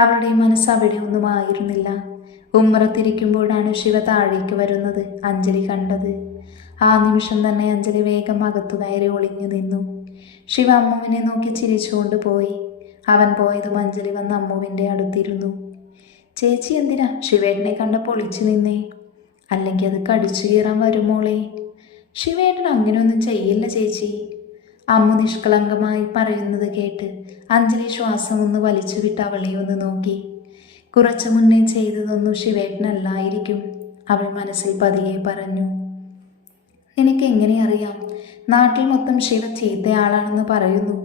അവളുടെ മനസ്സ് അവിടെ ഒന്നും ആയിരുന്നില്ല. ഉമ്മറത്തിരിക്കുമ്പോഴാണ് ശിവ താഴേക്ക് വരുന്നത് അഞ്ജലി കണ്ടത്. ആ നിമിഷം തന്നെ അഞ്ജലി വേഗം അകത്തു കയറി ഒളിഞ്ഞു നിന്നു. ശിവ അമ്മുവിനെ നോക്കി ചിരിച്ചുകൊണ്ട് പോയി. അവൻ പോയതും അഞ്ജലി വന്ന് അമ്മുവിൻ്റെ അടുത്തിരുന്നു. ചേച്ചി എന്തിനാ ശിവേട്ടനെ കണ്ട പൊളിച്ചു നിന്നേ? അല്ലെങ്കിൽ അത് കടിച്ചു കീറാൻ വരുമോളെ. ശിവേട്ടൻ അങ്ങനെയൊന്നും ചെയ്യില്ല ചേച്ചി. അമ്മു നിഷ്കളങ്കമായി പറയുന്നത് കേട്ട് അഞ്ജലി ശ്വാസം ഒന്ന് വലിച്ചു വിട്ട് അവളെ ഒന്ന് നോക്കി. കുറച്ചു മുന്നേ ചെയ്തതൊന്നും ശിവേട്ടനല്ലായിരിക്കും, അവൾ മനസ്സിൽ പതിയെ പറഞ്ഞു. നിനക്ക് എങ്ങനെ അറിയാം? നാട്ടിൽ മൊത്തം ശിവ ചീത്തയാളാണെന്ന് പറയുന്നു.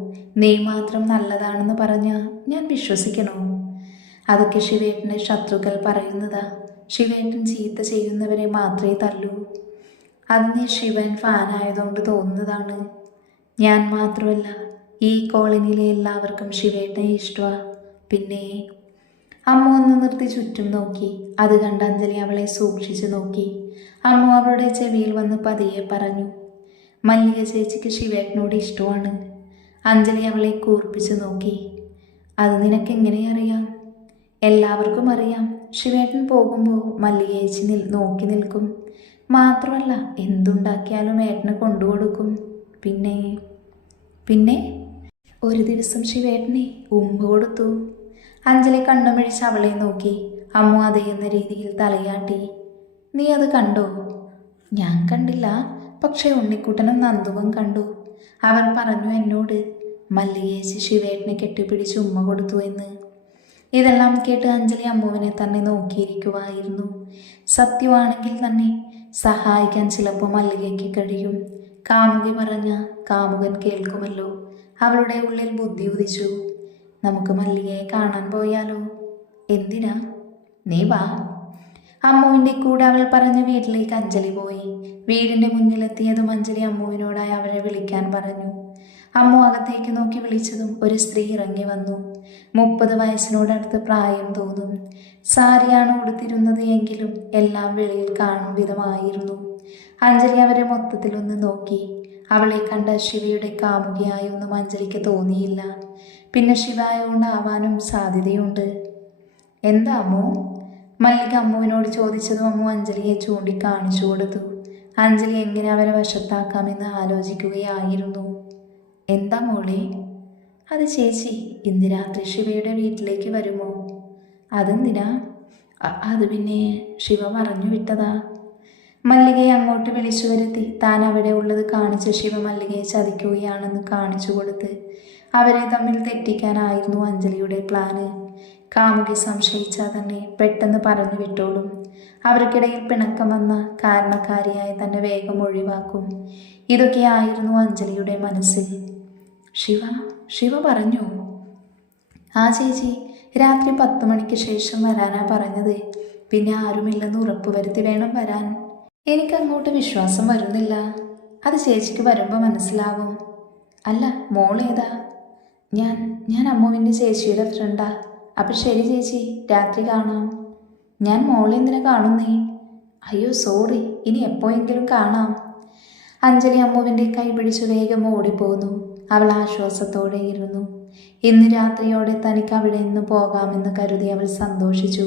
നീ മാത്രം നല്ലതാണെന്ന് പറഞ്ഞാൽ ഞാൻ വിശ്വസിക്കണോ? അതൊക്കെ ശിവേട്ടൻ്റെ ശത്രുക്കൾ പറയുന്നതാ. ശിവേട്ടൻ ചീത്ത ചെയ്യുന്നവരെ മാത്രമേ തല്ലൂ. അത് നീ ശിവൻ ഫാനായതുകൊണ്ട് തോന്നുന്നതാണ്. ഞാൻ മാത്രമല്ല, ഈ കോളനിയിലെ എല്ലാവർക്കും ശിവേട്ടനെ ഇഷ്ടമാണ്. പിന്നെ അമ്മ ഒന്ന് നിർത്തി ചുറ്റും നോക്കി. അത് കണ്ട് അഞ്ജലി അവളെ സൂക്ഷിച്ചു നോക്കി. അമ്മ അവളുടെ ചെവിയിൽ വന്ന് പതിയെ പറഞ്ഞു, മല്ലിക ചേച്ചിക്ക് ശിവേട്ടനോട് ഇഷ്ടമാണ്. അഞ്ജലി അവളെ കൂർപ്പിച്ചു നോക്കി. അത് നിനക്കെങ്ങനെ അറിയാം? എല്ലാവർക്കും അറിയാം. ശിവേട്ടൻ പോകുമ്പോൾ മല്ലിക ചേച്ചി നോക്കി നിൽക്കും. മാത്രമല്ല, എന്തുണ്ടാക്കിയാലും ഏട്ടന് കൊണ്ടുകൊടുക്കും. പിന്നെ ഒരു ദിവസം ശിവേട്ടനെ ഉമ്മ കൊടുത്തു. അഞ്ജലി കണ്ണുമിഴിച്ച് അവളെ നോക്കി. അമ്മു അതേയെന്ന രീതിയിൽ തലയാട്ടി. നീ അത് കണ്ടോ? ഞാൻ കണ്ടില്ല, പക്ഷേ ഉണ്ണിക്കുട്ടനും നന്ദുവും കണ്ടു. അവർ പറഞ്ഞു എന്നോട് മല്ലികേച്ചി ശിവേട്ടനെ കെട്ടിപ്പിടിച്ച് ഉമ്മ കൊടുത്തു എന്ന്. ഇതെല്ലാം കേട്ട് അഞ്ജലി അമ്മുവിനെ തന്നെ നോക്കിയിരിക്കുവായിരുന്നു. സത്യമാണെങ്കിൽ തന്നെ സഹായിക്കാൻ ചിലപ്പോൾ മല്ലികയ്ക്ക് കഴിയും. കാമുകി പറഞ്ഞ കാമുകൻ കേൾക്കുമല്ലോ. അവളുടെ ഉള്ളിൽ ബുദ്ധി ഉദിച്ചു. നമുക്ക് മല്ലികയെ കാണാൻ പോയാലോ? എന്തിനാ? നീ വാ. അമ്മുവിൻ്റെ കൂടെ അവൾ പറഞ്ഞ വീട്ടിലേക്ക് അഞ്ജലി പോയി. വീടിൻ്റെ മുന്നിലെത്തിയതും അഞ്ജലി അമ്മുവിനോടായി അവരെ വിളിക്കാൻ പറഞ്ഞു. അമ്മു അകത്തേക്ക് നോക്കി വിളിച്ചതും ഒരു സ്ത്രീ ഇറങ്ങി വന്നു. 30 വയസ്സിനോടടുത്ത് പ്രായം തോന്നും. സാരിയാണ് ഉടുത്തിരുന്നത് എങ്കിലും എല്ലാം വെളിയിൽ കാണും വിധമായിരുന്നു. അഞ്ജലി അവരെ മൊത്തത്തിലൊന്ന് നോക്കി. അവളെ കണ്ട ശിവയുടെ കാമുകിയായൊന്നും അഞ്ജലിക്ക് തോന്നിയില്ല. പിന്നെ ശിവായോണ്ടാവാനും സാധ്യതയുണ്ട്. എന്താ അമ്മു? മല്ലിക അമ്മുവിനോട് ചോദിച്ചതും അമ്മു അഞ്ജലിയെ ചൂണ്ടിക്കാണിച്ചു കൊടുത്തു. അഞ്ജലി എങ്ങനെ അവരെ വശത്താക്കാമെന്ന് ആലോചിക്കുകയായിരുന്നു. എന്താ മോളെ? അത് ചേച്ചി, ഇന്ന് രാത്രി ശിവയുടെ വീട്ടിലേക്ക് വരുമോ? അതെന്തിനാ? അത് പിന്നെ ശിവ പറഞ്ഞു വിട്ടതാ. മല്ലികയെ അങ്ങോട്ട് വിളിച്ചു വരുത്തി താൻ അവിടെ ഉള്ളത് കാണിച്ച് ശിവ മല്ലികയെ ചതിക്കുകയാണെന്ന് കാണിച്ചു കൊടുത്ത് അവരെ തമ്മിൽ തെറ്റിക്കാനായിരുന്നു അഞ്ജലിയുടെ പ്ലാന്. കാമുകി സംശയിച്ചാൽ തന്നെ പെട്ടെന്ന് പറഞ്ഞു വിട്ടോളും. അവർക്കിടയിൽ പിണക്കം വന്ന കാരണക്കാരിയായി തന്നെ വേഗം ഒഴിവാക്കും. ഇതൊക്കെയായിരുന്നു അഞ്ജലിയുടെ മനസ്സിൽ. ശിവ പറഞ്ഞു. ആ ചേച്ചി, രാത്രി 10 മണിക്ക് ശേഷം വരാനാ പറഞ്ഞത്. പിന്നെ ആരുമില്ലെന്ന് ഉറപ്പുവരുത്തി വേണം വരാൻ. എനിക്കങ്ങോട്ട് വിശ്വാസം വരുന്നില്ല. അത് ചേച്ചിക്ക് വരുമ്പോൾ മനസ്സിലാവും. അല്ല, മോളേതാ? ഞാൻ അമ്മുവിൻ്റെ ചേച്ചിയുടെ ഫ്രണ്ടാ. അപ്പം ശരി ചേച്ചി, രാത്രി കാണാം. ഞാൻ മോളെന്തിനാ കാണുന്നേ? അയ്യോ സോറി, ഇനി എപ്പോഴെങ്കിലും കാണാം. അഞ്ജലി അമ്മുവിൻ്റെ കൈ പിടിച്ചു വേഗം ഓടിപ്പോന്നു. അവൾ ആശ്വാസത്തോടെ ഇരുന്നു. ഇന്ന് രാത്രിയോടെ തനിക്ക് അവിടെ നിന്ന് പോകാമെന്ന് കരുതി അവൾ സന്തോഷിച്ചു.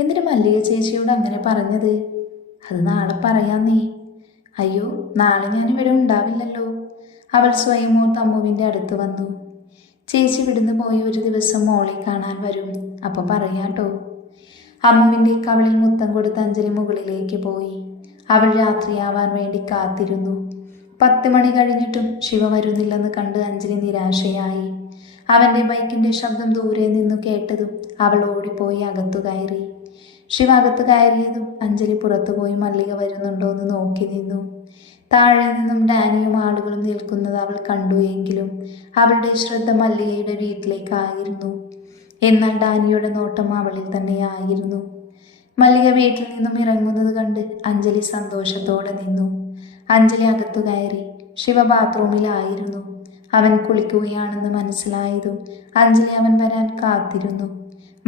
എന്തിനു മല്ലിക ചേച്ചിയോട് അങ്ങനെ പറഞ്ഞത്? അത് നാളെ പറയാം നീ. അയ്യോ, നാളെ ഞാനിവിടെ ഉണ്ടാവില്ലല്ലോ. അവൾ സ്വയം ഓർത്ത് അമ്മുവിൻ്റെ അടുത്ത് വന്നു. ചേച്ചി വിടുന്ന് പോയി ഒരു ദിവസം മോളെ കാണാൻ വരും, അപ്പോൾ പറയാട്ടോ. അമ്മുവിൻ്റെ കവളിൽ മുത്തം കൊടുത്ത് അഞ്ജലി മുകളിലേക്ക് പോയി. അവൾ രാത്രിയാവാൻ വേണ്ടി കാത്തിരുന്നു. 10 മണി കഴിഞ്ഞിട്ടും ശിവ വരുന്നില്ലെന്ന് കണ്ട് അഞ്ജലി നിരാശയായി. അവൻ്റെ ബൈക്കിൻ്റെ ശബ്ദം ദൂരെ നിന്നു കേട്ടതും അവൾ ഓടിപ്പോയി അകത്തു കയറി. ശിവ അകത്ത് കയറിയതും അഞ്ജലി പുറത്തുപോയി മല്ലിക വരുന്നുണ്ടോ എന്ന് നോക്കി നിന്നു. താഴെ നിന്നും ഡാനിയും ആളുകളും നിൽക്കുന്നത് അവൾ കണ്ടു. എങ്കിലും അവളുടെ ശ്രദ്ധ മല്ലികയുടെ വീട്ടിലേക്കായിരുന്നു. എന്നാൽ ഡാനിയുടെ നോട്ടം അവളിൽ തന്നെയായിരുന്നു. മല്ലിക വീട്ടിൽ നിന്നും ഇറങ്ങുന്നത് കണ്ട് അഞ്ജലി സന്തോഷത്തോടെ നിന്നു. അഞ്ജലി അകത്തു കയറി. ശിവ ബാത്റൂമിലായിരുന്നു. അവൻ കുളിക്കുകയാണെന്ന് മനസ്സിലായതും അഞ്ജലി അവൻ വരാൻ കാത്തിരുന്നു.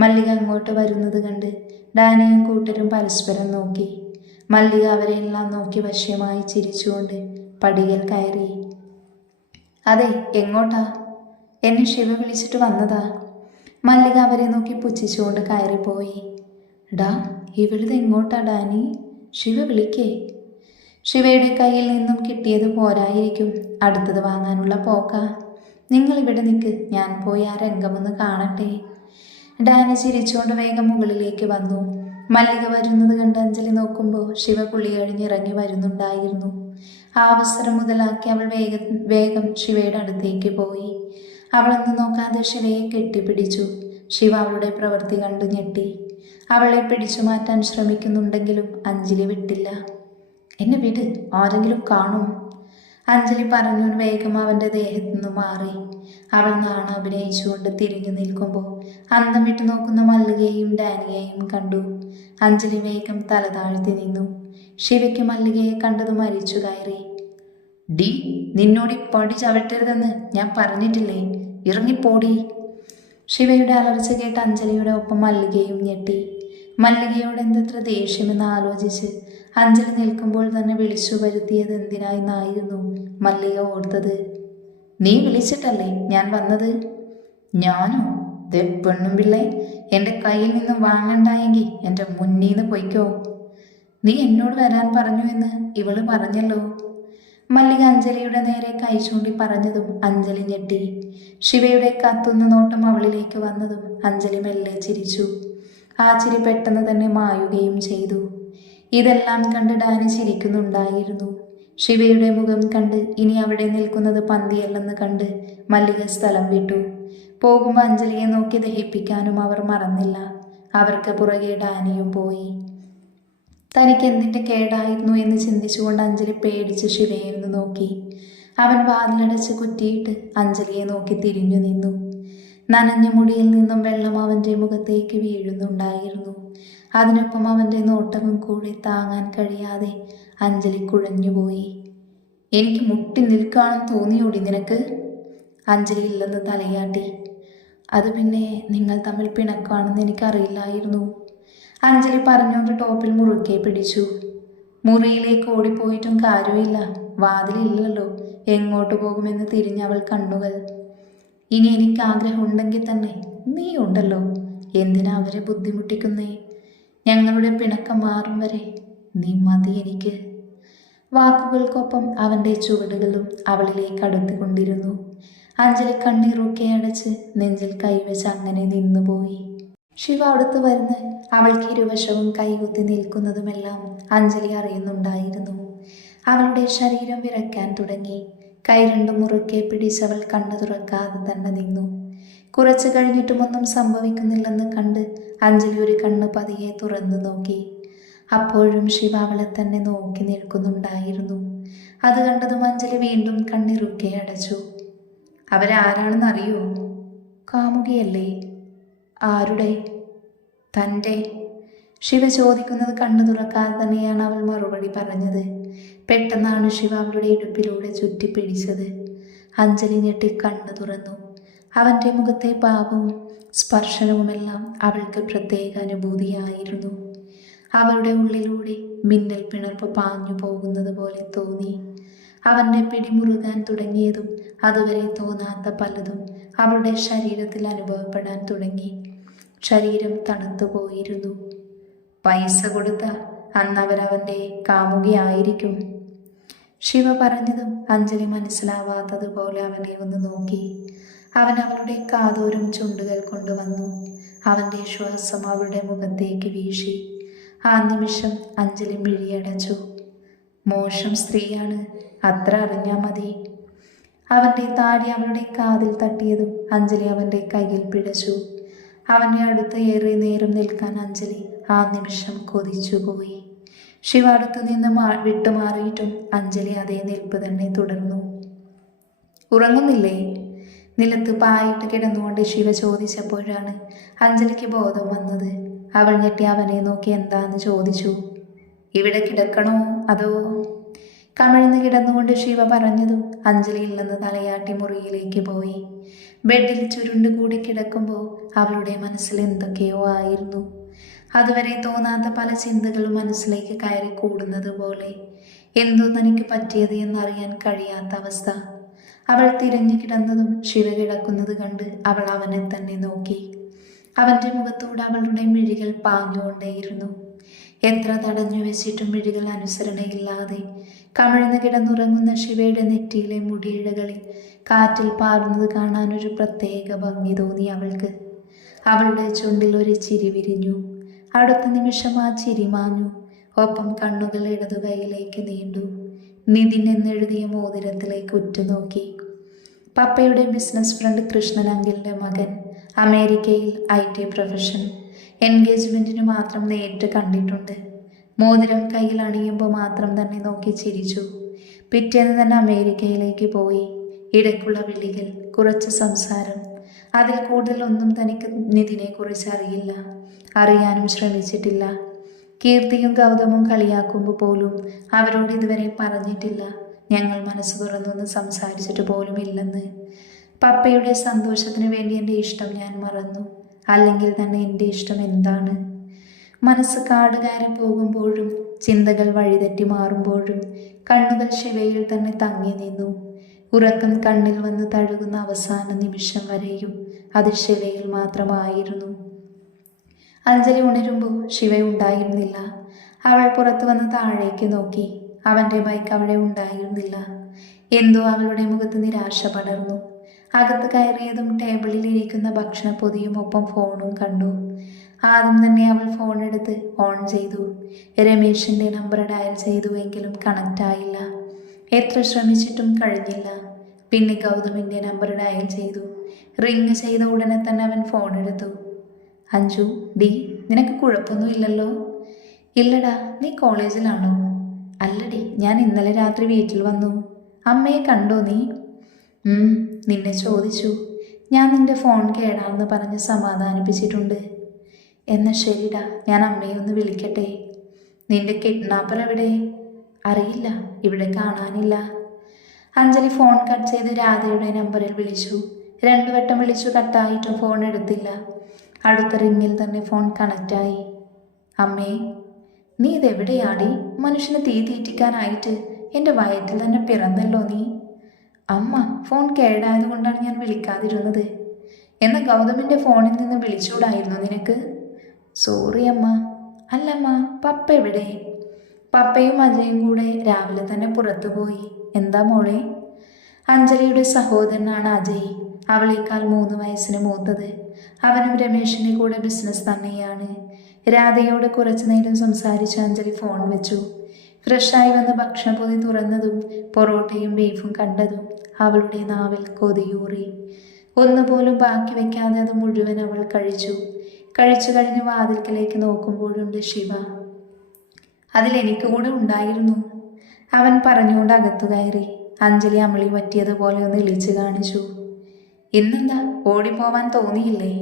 മല്ലിക അങ്ങോട്ട് വരുന്നത് കണ്ട് ഡാനിയും കൂട്ടരും പരസ്പരം നോക്കി. മല്ലിക അവരെല്ലാം നോക്കി വശ്യമായി ചിരിച്ചുകൊണ്ട് പടികൾ കയറി. അതെ, എങ്ങോട്ടാ? എന്നെ ശിവ വിളിച്ചിട്ട് വന്നതാ. മല്ലിക അവരെ നോക്കി പുച്ഛിച്ചുകൊണ്ട് കയറിപ്പോയി. ഡാ, ഇവിടുന്ന് എങ്ങോട്ടാ ഡാനി? ശിവ വിളിക്കേ. ശിവയുടെ കയ്യിൽ നിന്നും കിട്ടിയത് പോരായിരിക്കും, അടുത്തത് വാങ്ങാനുള്ള പോക്ക. നിങ്ങളിവിടെ നിൽക്ക്, ഞാൻ പോയി ആ രംഗമൊന്ന് കാണട്ടെ. ഡാനി ചിരിച്ചുകൊണ്ട് വേഗം മുകളിലേക്ക് വന്നു. മല്ലിക വരുന്നത് കണ്ട് അഞ്ജലി നോക്കുമ്പോൾ ശിവ കുളി കഴിഞ്ഞിറങ്ങി വരുന്നുണ്ടായിരുന്നു. ആ അവസരം മുതലാക്കി അവൾ വേഗം ശിവയുടെ അടുത്തേക്ക് പോയി. അവളൊന്ന് നോക്കാതെ ശിവയെ കെട്ടിപ്പിടിച്ചു. ശിവ അവളുടെ പ്രവൃത്തി കണ്ടു ഞെട്ടി. അവളെ പിടിച്ചു മാറ്റാൻ ശ്രമിക്കുന്നുണ്ടെങ്കിലും അഞ്ജലി വിട്ടില്ല. എന്നെ വിട്, ആരെങ്കിലും കാണും. അഞ്ജലി പറഞ്ഞു വേഗം അവൻ്റെ ദേഹത്തു നിന്ന് മാറി. അവൾ നാണം അഭിനയിച്ചുകൊണ്ട് തിരിഞ്ഞു നിൽക്കുമ്പോൾ അന്തം വിട്ടു നോക്കുന്ന മല്ലികയെയും ഡാനിയെയും കണ്ടു. അഞ്ജലി വേഗം തല താഴ്ത്തി നിന്നു. ശിവയ്ക്ക് മല്ലികയെ കണ്ടത് മരിച്ചു കയറി. ഡി, നിന്നോട് പടി ചവിട്ടരുതെന്ന് ഞാൻ പറഞ്ഞിട്ടില്ലേ? ഇറങ്ങിപ്പോടി. ശിവയുടെ അലർച്ച കേട്ട് അഞ്ജലിയുടെ ഒപ്പം മല്ലികയും ഞെട്ടി. മല്ലികയോട് എന്തത്ര ദേഷ്യമെന്ന് ആലോചിച്ച് അഞ്ജലി നിൽക്കുമ്പോൾ തന്നെ വിളിച്ചു വരുത്തിയത് എന്തിനായെന്നായിരുന്നു മല്ലിക ഓർത്തത്. നീ വിളിച്ചിട്ടല്ലേ ഞാൻ വന്നത്? ഞാനോ? ദേ പെണ്ണും പിള്ളേ, എൻ്റെ കയ്യിൽ നിന്ന് വാങ്ങണ്ടായെങ്കിൽ എൻ്റെ മുന്നിൽ നിന്ന് പൊയ്ക്കോ. നീ എന്നോട് വരാൻ പറഞ്ഞു എന്ന് ഇവള് പറഞ്ഞല്ലോ. മല്ലിക അഞ്ജലിയുടെ നേരെ കൈ ചൂണ്ടി പറഞ്ഞതും അഞ്ജലി ഞെട്ടി. ശിവയുടെ കത്തുന്ന നോട്ടം അവളിലേക്ക് വന്നതും അഞ്ജലി മെല്ലെ ചിരിച്ചു. ആ ചിരി പെട്ടെന്ന് തന്നെ മായുകയും ചെയ്തു. ഇതെല്ലാം കണ്ട് ഡാനി ചിരിക്കുന്നുണ്ടായിരുന്നു. ശിവയുടെ മുഖം കണ്ട് ഇനി അവിടെ നിൽക്കുന്നത് പന്തിയല്ലെന്ന് കണ്ട് മല്ലിക സ്ഥലം വിട്ടു. പോകുമ്പോൾ അഞ്ജലിയെ നോക്കി ദഹിപ്പിക്കാനും അവർ മറന്നില്ല. അവർക്ക് പുറകെ ഡാനിയും പോയി. തനിക്ക് എന്തിൻ്റെ കേടായിരുന്നു എന്ന് ചിന്തിച്ചുകൊണ്ട് അഞ്ജലി പേടിച്ച് ശിവയെ നോക്കി. അവൻ വാതിലടച്ച് കുറ്റിയിട്ട് അഞ്ജലിയെ നോക്കി തിരിഞ്ഞു നിന്നു. നനഞ്ഞ മുടിയിൽ നിന്നും വെള്ളം അവൻ്റെ മുഖത്തേക്ക് വീഴുന്നുണ്ടായിരുന്നു. അതിനൊപ്പം അവൻ്റെ നോട്ടവും കൂടി താങ്ങാൻ കഴിയാതെ അഞ്ജലി കുഴഞ്ഞുപോയി. എനിക്ക് മുട്ടി നിൽക്കാണെന്ന് തോന്നിയോടി നിനക്ക്? അഞ്ജലി ഇല്ലെന്ന് തലയാട്ടി. അത് പിന്നെ നിങ്ങൾ തമ്മിൽ പിണക്കാണെന്ന് എനിക്കറിയില്ലായിരുന്നു. അഞ്ജലി പറഞ്ഞുകൊണ്ട് ടോപ്പിൽ മുറുക്കെ പിടിച്ചു. മുറിയിലേക്ക് ഓടിപ്പോയിട്ടും കാര്യമില്ല, വാതിലില്ലല്ലോ, എങ്ങോട്ട് പോകുമെന്ന് തിരിഞ്ഞവൾ കണ്ണുകൾ. ഇനി എനിക്ക് ആഗ്രഹമുണ്ടെങ്കിൽ തന്നെ നീ ഉണ്ടല്ലോ, എന്തിനാ അവരെ ബുദ്ധിമുട്ടിക്കുന്നേ? ഞങ്ങളുടെ പിണക്കം മാറും വരെ നീ മതി എനിക്ക്. വാക്കുകൾക്കൊപ്പം അവൻ്റെ ചുവടുകളും അവളിലേക്ക് അടുത്തുകൊണ്ടിരുന്നു. അഞ്ജലി കണ്ണീറൊക്കെ അടച്ച് നെഞ്ചിൽ കൈവച്ച് അങ്ങനെ നിന്നുപോയി. ശിവ അടുത്ത് വരുന്ന് അവൾക്ക് ഇരുവശവും കൈകുത്തി നിൽക്കുന്നതുമെല്ലാം അഞ്ജലി അറിയുന്നുണ്ടായിരുന്നു. അവളുടെ ശരീരം വിറയ്ക്കാൻ തുടങ്ങി. കൈ രണ്ടും മുറുക്കെ പിടിച്ചവൾ കണ്ണു തുറക്കാതെ തന്നെ നിന്നു. കുറച്ചു കഴിഞ്ഞിട്ടും ഒന്നും സംഭവിക്കുന്നില്ലെന്ന് കണ്ട് അഞ്ജലി ഒരു കണ്ണ് പതിയെ തുറന്നു നോക്കി. അപ്പോഴും ശിവ അവളെ തന്നെ നോക്കി നിൽക്കുന്നുണ്ടായിരുന്നു. അത് കണ്ടതും അഞ്ജലി വീണ്ടും കണ്ണിറുക്കെ അടച്ചു. അവരാരാണെന്ന് അറിയോ? കാമുകിയല്ലേ? ആരുടെ? തൻ്റെ. ശിവ ചോദിക്കുന്നത് കണ്ണു തുറക്കാതെ തന്നെയാണ് അവൾ മറുപടി പറഞ്ഞത്. പെട്ടെന്നാണ് ശിവ അവളുടെ ഇടുപ്പിലൂടെ ചുറ്റിപ്പിടിച്ചത്. അഞ്ജലി ഞെട്ടി കണ്ണു തുറന്നു. അവൻ്റെ മുഖത്തെ പാപവും സ്പർശനവുമെല്ലാം അവൾക്ക് പ്രത്യേക അനുഭൂതിയായിരുന്നു. അവളുടെ ഉള്ളിലൂടെ മിന്നൽ പിണർപ്പ് പാഞ്ഞു പോകുന്നത് പോലെ തോന്നി. അവൻ്റെ പിടിമുറുകാൻ തുടങ്ങിയതും അതുവരെ തോന്നാത്ത പലതും അവളുടെ ശരീരത്തിൽ അനുഭവപ്പെടാൻ തുടങ്ങി. ശരീരം തണുത്തുപോയിരുന്നു. പൈസ കൊടുത്ത അന്നവരവൻ്റെ കാമുകിയായിരിക്കും. ശിവ പറഞ്ഞതും അഞ്ജലി മനസ്സിലാവാത്തതുപോലെ അവനെ ഒന്ന് നോക്കി. അവൻ അവളുടെ കാതോരം ചുണ്ടുകൾ കൊണ്ടുവന്നു. അവൻ്റെ ശ്വാസം അവളുടെ മുഖത്തേക്ക് വീശി. ആ നിമിഷം അഞ്ജലി മിഴിയടച്ചു. മോശം സ്ത്രീയാണ്, അത്ര അറിഞ്ഞാൽ മതി. അവൻ്റെ താടി അവളുടെ കാതിൽ തട്ടിയതും അഞ്ജലി അവൻ്റെ കയ്യിൽ പിടച്ചു. അവൻ്റെ അടുത്ത് ഏറെ നേരം നിൽക്കാൻ അഞ്ജലി ആ നിമിഷം കൊതിച്ചുപോയി. ശിവ അടുത്തു നിന്ന് വിട്ടുമാറിയിട്ടും അഞ്ജലി അതേ നിൽപ്പ് തന്നെ തുടർന്നു. ഉറങ്ങുന്നില്ലേ? നിലത്ത് പായിട്ട് കിടന്നുകൊണ്ട് ശിവ ചോദിച്ചപ്പോഴാണ് അഞ്ജലിക്ക് ബോധം വന്നത്. അവൾ ഞെട്ടി അവനെ നോക്കി എന്താന്ന് ചോദിച്ചു. ഇവിടെ കിടക്കണോ അതോ? കമിഴ്ന്ന് കിടന്നുകൊണ്ട് ശിവ പറഞ്ഞതും അഞ്ജലിയിൽ നിന്ന് തലയാട്ടി മുറിയിലേക്ക് പോയി. ബെഡിൽ ചുരുണ്ടുകൂടി കിടക്കുമ്പോൾ അവളുടെ മനസ്സിൽ എന്തൊക്കെയോ ആയിരുന്നു. അതുവരെ തോന്നാത്ത പല ചിന്തകളും മനസ്സിലേക്ക് കയറി കൂടുന്നത് പോലെ. എന്തോ തനിക്ക് പറ്റിയത് എന്നറിയാൻ കഴിയാത്ത അവസ്ഥ. അവൾ തിരിഞ്ഞു കിടന്നതും ശിവ കിടക്കുന്നത് കണ്ട് അവൾ അവനെ തന്നെ നോക്കി. അവൻ്റെ മുഖത്തൂടെ അവളുടെ മിഴികൾ പാഞ്ഞുകൊണ്ടേയിരുന്നു. എത്ര തടഞ്ഞു വെച്ചിട്ടും മിഴികൾ അനുസരണയില്ലാതെ കമിഴ്ന്ന് കിടന്നുറങ്ങുന്ന ശിവയുടെ നെറ്റിയിലെ മുടിയിഴകളിൽ കാറ്റിൽ പാറുന്നത് കാണാൻ ഒരു പ്രത്യേക ഭംഗി തോന്നി അവൾക്ക്. അവളുടെ ചുണ്ടിൽ ഒരു ചിരി വിരിഞ്ഞു. അടുത്ത നിമിഷം ആ ചിരി മാഞ്ഞു. ഒപ്പം കണ്ണുകൾ ഇടതു കൈയിലേക്ക് നീണ്ടു. നിതിൻ എന്നെഴുതിയ മോതിരത്തിലേക്ക് ഉറ്റുനോക്കി. പപ്പയുടെ ബിസിനസ് ഫ്രണ്ട് കൃഷ്ണൻ അങ്കിളിൻ്റെ മകൻ. അമേരിക്കയിൽ IT പ്രൊഫഷൻ. എൻഗേജ്മെൻറ്റിന് മാത്രം നേരിട്ട് കണ്ടിട്ടുണ്ട്. മോതിരം കയ്യിൽ അണിയുമ്പോൾ മാത്രം തന്നെ നോക്കി ചിരിച്ചു. പിറ്റേന്ന് തന്നെ അമേരിക്കയിലേക്ക് പോയി. ഇടയ്ക്കുള്ള വിളികൾ, കുറച്ച് സംസാരം. അതിൽ കൂടുതലൊന്നും തനിക്ക് നിതിനെക്കുറിച്ച് അറിയില്ല, അറിയാനും ശ്രമിച്ചിട്ടില്ല. കീർത്തിയും ഗൗതമും കളിയാക്കുമ്പോൾ പോലും അവരോട് ഇതുവരെ പറഞ്ഞിട്ടില്ല ഞങ്ങൾ മനസ്സ് തുറന്നൊന്ന് സംസാരിച്ചിട്ട് പോലും ഇല്ലെന്ന്. പപ്പയുടെ സന്തോഷത്തിന് വേണ്ടി എൻ്റെ ഇഷ്ടം ഞാൻ മറന്നു. അല്ലെങ്കിൽ തന്നെ എൻ്റെ ഇഷ്ടം എന്താണ്? മനസ്സ് കാടുകയറി പോകുമ്പോഴും ചിന്തകൾ വഴിതെറ്റി മാറുമ്പോഴും കണ്ണുകൾ ശിവയിൽ തന്നെ തങ്ങി നിന്നു. ഉറക്കം കണ്ണിൽ വന്ന് തഴുകുന്ന അവസാന നിമിഷം വരെയും അത് ശിവയിൽ മാത്രമായിരുന്നു. അഞ്ജലി ഉണരുമ്പോൾ ശിവ ഉണ്ടായിരുന്നില്ല. അവൾ പുറത്തു വന്ന് താഴേക്ക് നോക്കി. അവൻ്റെ ബൈക്ക് അവിടെ ഉണ്ടായിരുന്നില്ല. എന്തോ അവളുടെ മുഖത്ത് നിരാശ പടർന്നു. അകത്ത് കയറിയതും ടേബിളിൽ ഇരിക്കുന്ന ഭക്ഷണപ്പൊതിയും ഒപ്പം ഫോണും കണ്ടു. ആദ്യം തന്നെ അവൾ ഫോൺ എടുത്ത് ഓൺ ചെയ്തു. രമേശിൻ്റെ നമ്പർ ഡയൽ ചെയ്തുവെങ്കിലും കണക്റ്റ് ആയില്ല. എത്ര ശ്രമിച്ചിട്ടും കഴിഞ്ഞില്ല. പിന്നെ ഗൗതമിൻ്റെ നമ്പർ ഡയൽ ചെയ്തു. റിങ് ചെയ്ത ഉടനെ തന്നെ അവൻ ഫോൺ എടുത്തു. അഞ്ജു, ഡി, നിനക്ക് കുഴപ്പമൊന്നും ഇല്ലല്ലോ? ഇല്ലടാ, നീ കോളേജിലാണോ? അല്ലടി, ഞാൻ ഇന്നലെ രാത്രി വീട്ടിൽ വന്നു. അമ്മയെ കണ്ടോ നീ? നിന്നെ ചോദിച്ചു. ഞാൻ നിന്റെ ഫോൺ കേടാണെന്ന് പറഞ്ഞ് സമാധാനിപ്പിച്ചിട്ടുണ്ട്. എന്നാൽ ശരിടാ, ഞാൻ അമ്മയെ ഒന്ന് വിളിക്കട്ടെ. നിന്റെ കിഡ്നാപ്പർ എവിടെ? അറിയില്ല, ഇവിടെ കാണാനില്ല. അഞ്ജലി ഫോൺ കട്ട് ചെയ്ത് രാധയുടെ നമ്പറിൽ വിളിച്ചു. 2 വട്ടം വിളിച്ചു, കട്ടായിട്ടും ഫോൺ എടുത്തില്ല. അടുത്ത റിങ്ങിൽ തന്നെ ഫോൺ കണക്റ്റായി. അമ്മേ, നീ ഇതെവിടെയാടി? മനുഷ്യനെ തീ തീറ്റിക്കാനായിട്ട് എൻ്റെ വയറ്റിൽ തന്നെ പിറന്നല്ലോ നീ. അമ്മ, ഫോൺ കേടായത് കൊണ്ടാണ് ഞാൻ വിളിക്കാതിരുന്നത്. എന്നാൽ ഗൗതമിൻ്റെ ഫോണിൽ നിന്ന് വിളിച്ചുകൂടായിരുന്നു നിനക്ക്? സോറി അമ്മ. അല്ലമ്മ, പപ്പ എവിടെ? പപ്പയും അജയും കൂടെ രാവിലെ തന്നെ പുറത്തു പോയി. എന്താ മോളെ? അഞ്ജലിയുടെ സഹോദരനാണ് അജയ്. അവളേക്കാൾ 3 വയസ്സിന് മൂത്തത്. അവനും രമേശിൻ്റെ കൂടെ ബിസിനസ് തന്നെയാണ്. രാധയോട് കുറച്ചു നേരം സംസാരിച്ച് അഞ്ജലി ഫോൺ വെച്ചു. ഫ്രഷായി വന്ന് ഭക്ഷണപ്പൊതി തുറന്നതും പൊറോട്ടയും ബീഫും കണ്ടതും അവളുടെ നാവിൽ കൊതിയൂറി. ഒന്നുപോലും ബാക്കി വയ്ക്കാതെ അത് മുഴുവൻ അവൾ കഴിച്ചു കഴിഞ്ഞ് വാതിൽക്കലേക്ക് നോക്കുമ്പോഴുണ്ട് ശിവ. അതിലെനിക്ക് കൂടെ ഉണ്ടായിരുന്നു, അവൻ പറഞ്ഞുകൊണ്ട് അകത്തു കയറി. അഞ്ജലി അമളി പറ്റിയതുപോലെ ഒന്ന് ഇളിച്ചു കാണിച്ചു. ഇന്നെന്താ ഓടിപ്പോവാൻ തോന്നിയില്ലേ?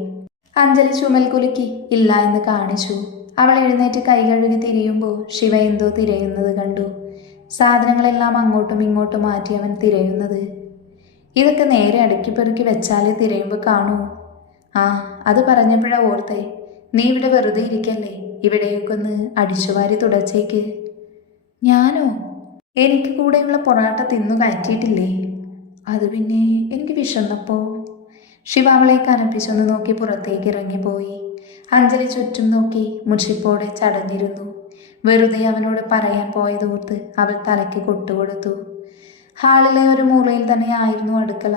അഞ്ജലി ചുമൽ കുലുക്കി ഇല്ല എന്ന് കാണിച്ചു. അവൾ എഴുന്നേറ്റ് കൈ കഴുകി തിരിയുമ്പോൾ ശിവ എന്തോ തിരയുന്നത് കണ്ടു. സാധനങ്ങളെല്ലാം അങ്ങോട്ടും ഇങ്ങോട്ടും മാറ്റി അവൻ തിരയുന്നത്. ഇതൊക്കെ നേരെ അടുക്കി പെറുക്കി വെച്ചാലേ തിരയുമ്പോൾ കാണൂ. ആ, അത് പറഞ്ഞപ്പോഴാ ഓർത്തേ. നീ ഇവിടെ വെറുതെ ഇരിക്കല്ലേ, ഇവിടെയൊക്കെ ഒന്ന് അടിച്ചുവാരി തുടച്ചേക്ക്. ഞാനോ? എനിക്ക് കൂടെയുള്ള പൊറാട്ട തിന്നു കയറ്റിയിട്ടില്ലേ? അത് പിന്നെ എനിക്ക് വിശന്നപ്പോ. ശിവ അവളെ കനപ്പിച്ചൊന്ന് നോക്കി പുറത്തേക്ക് ഇറങ്ങിപ്പോയി. അഞ്ജലി ചുറ്റും നോക്കി മുഷിപ്പോടെ ചടഞ്ഞിരുന്നു. വെറുതെ അവനോട് പറയാൻ പോയതോർത്ത് അവൾ തലയ്ക്ക് കൊട്ടുകൊടുത്തു. ഹാളിലെ ഒരു മൂലയിൽ തന്നെയായിരുന്നു അടുക്കള.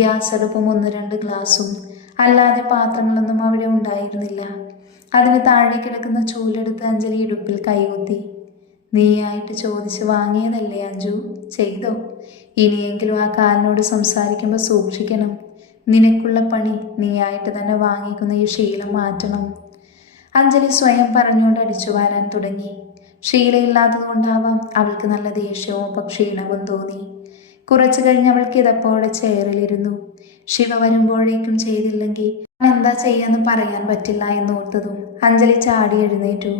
ഗ്യാസ് അടുപ്പും 1-2 ഗ്ലാസും അല്ലാതെ പാത്രങ്ങളൊന്നും അവിടെ ഉണ്ടായിരുന്നില്ല. അതിന് താഴെ കിടക്കുന്ന ചൂലെടുത്ത് അഞ്ജലി ഇടുപ്പിൽ കൈകുത്തി. നീയായിട്ട് ചോദിച്ച് വാങ്ങിയതല്ലേ അഞ്ജു, ചെയ്തോ? ഇനിയെങ്കിലും ആ കാലിനോട് സംസാരിക്കുമ്പോൾ സൂക്ഷിക്കണം. നിനക്കുള്ള പണി നീയായിട്ട് തന്നെ വാങ്ങിക്കുന്ന ഈ ശീലം മാറ്റണം. അഞ്ജലി സ്വയം പറഞ്ഞുകൊണ്ട് അടിച്ചു വാരാൻ തുടങ്ങി. ശീലയില്ലാത്തതുകൊണ്ടാവാം അവൾക്ക് നല്ല ദേഷ്യവും ക്ഷീണവും തോന്നി. കുറച്ചു കഴിഞ്ഞ് അവൾ കിതപ്പോടെ ചെയറിലിരുന്നു. ശിവ വരുമ്പോഴേക്കും ചെയ്തില്ലെങ്കിൽ എന്താ ചെയ്യാന്ന് പറയാൻ പറ്റില്ല എന്നോർത്തതും അഞ്ജലി ചാടി എഴുന്നേറ്റു.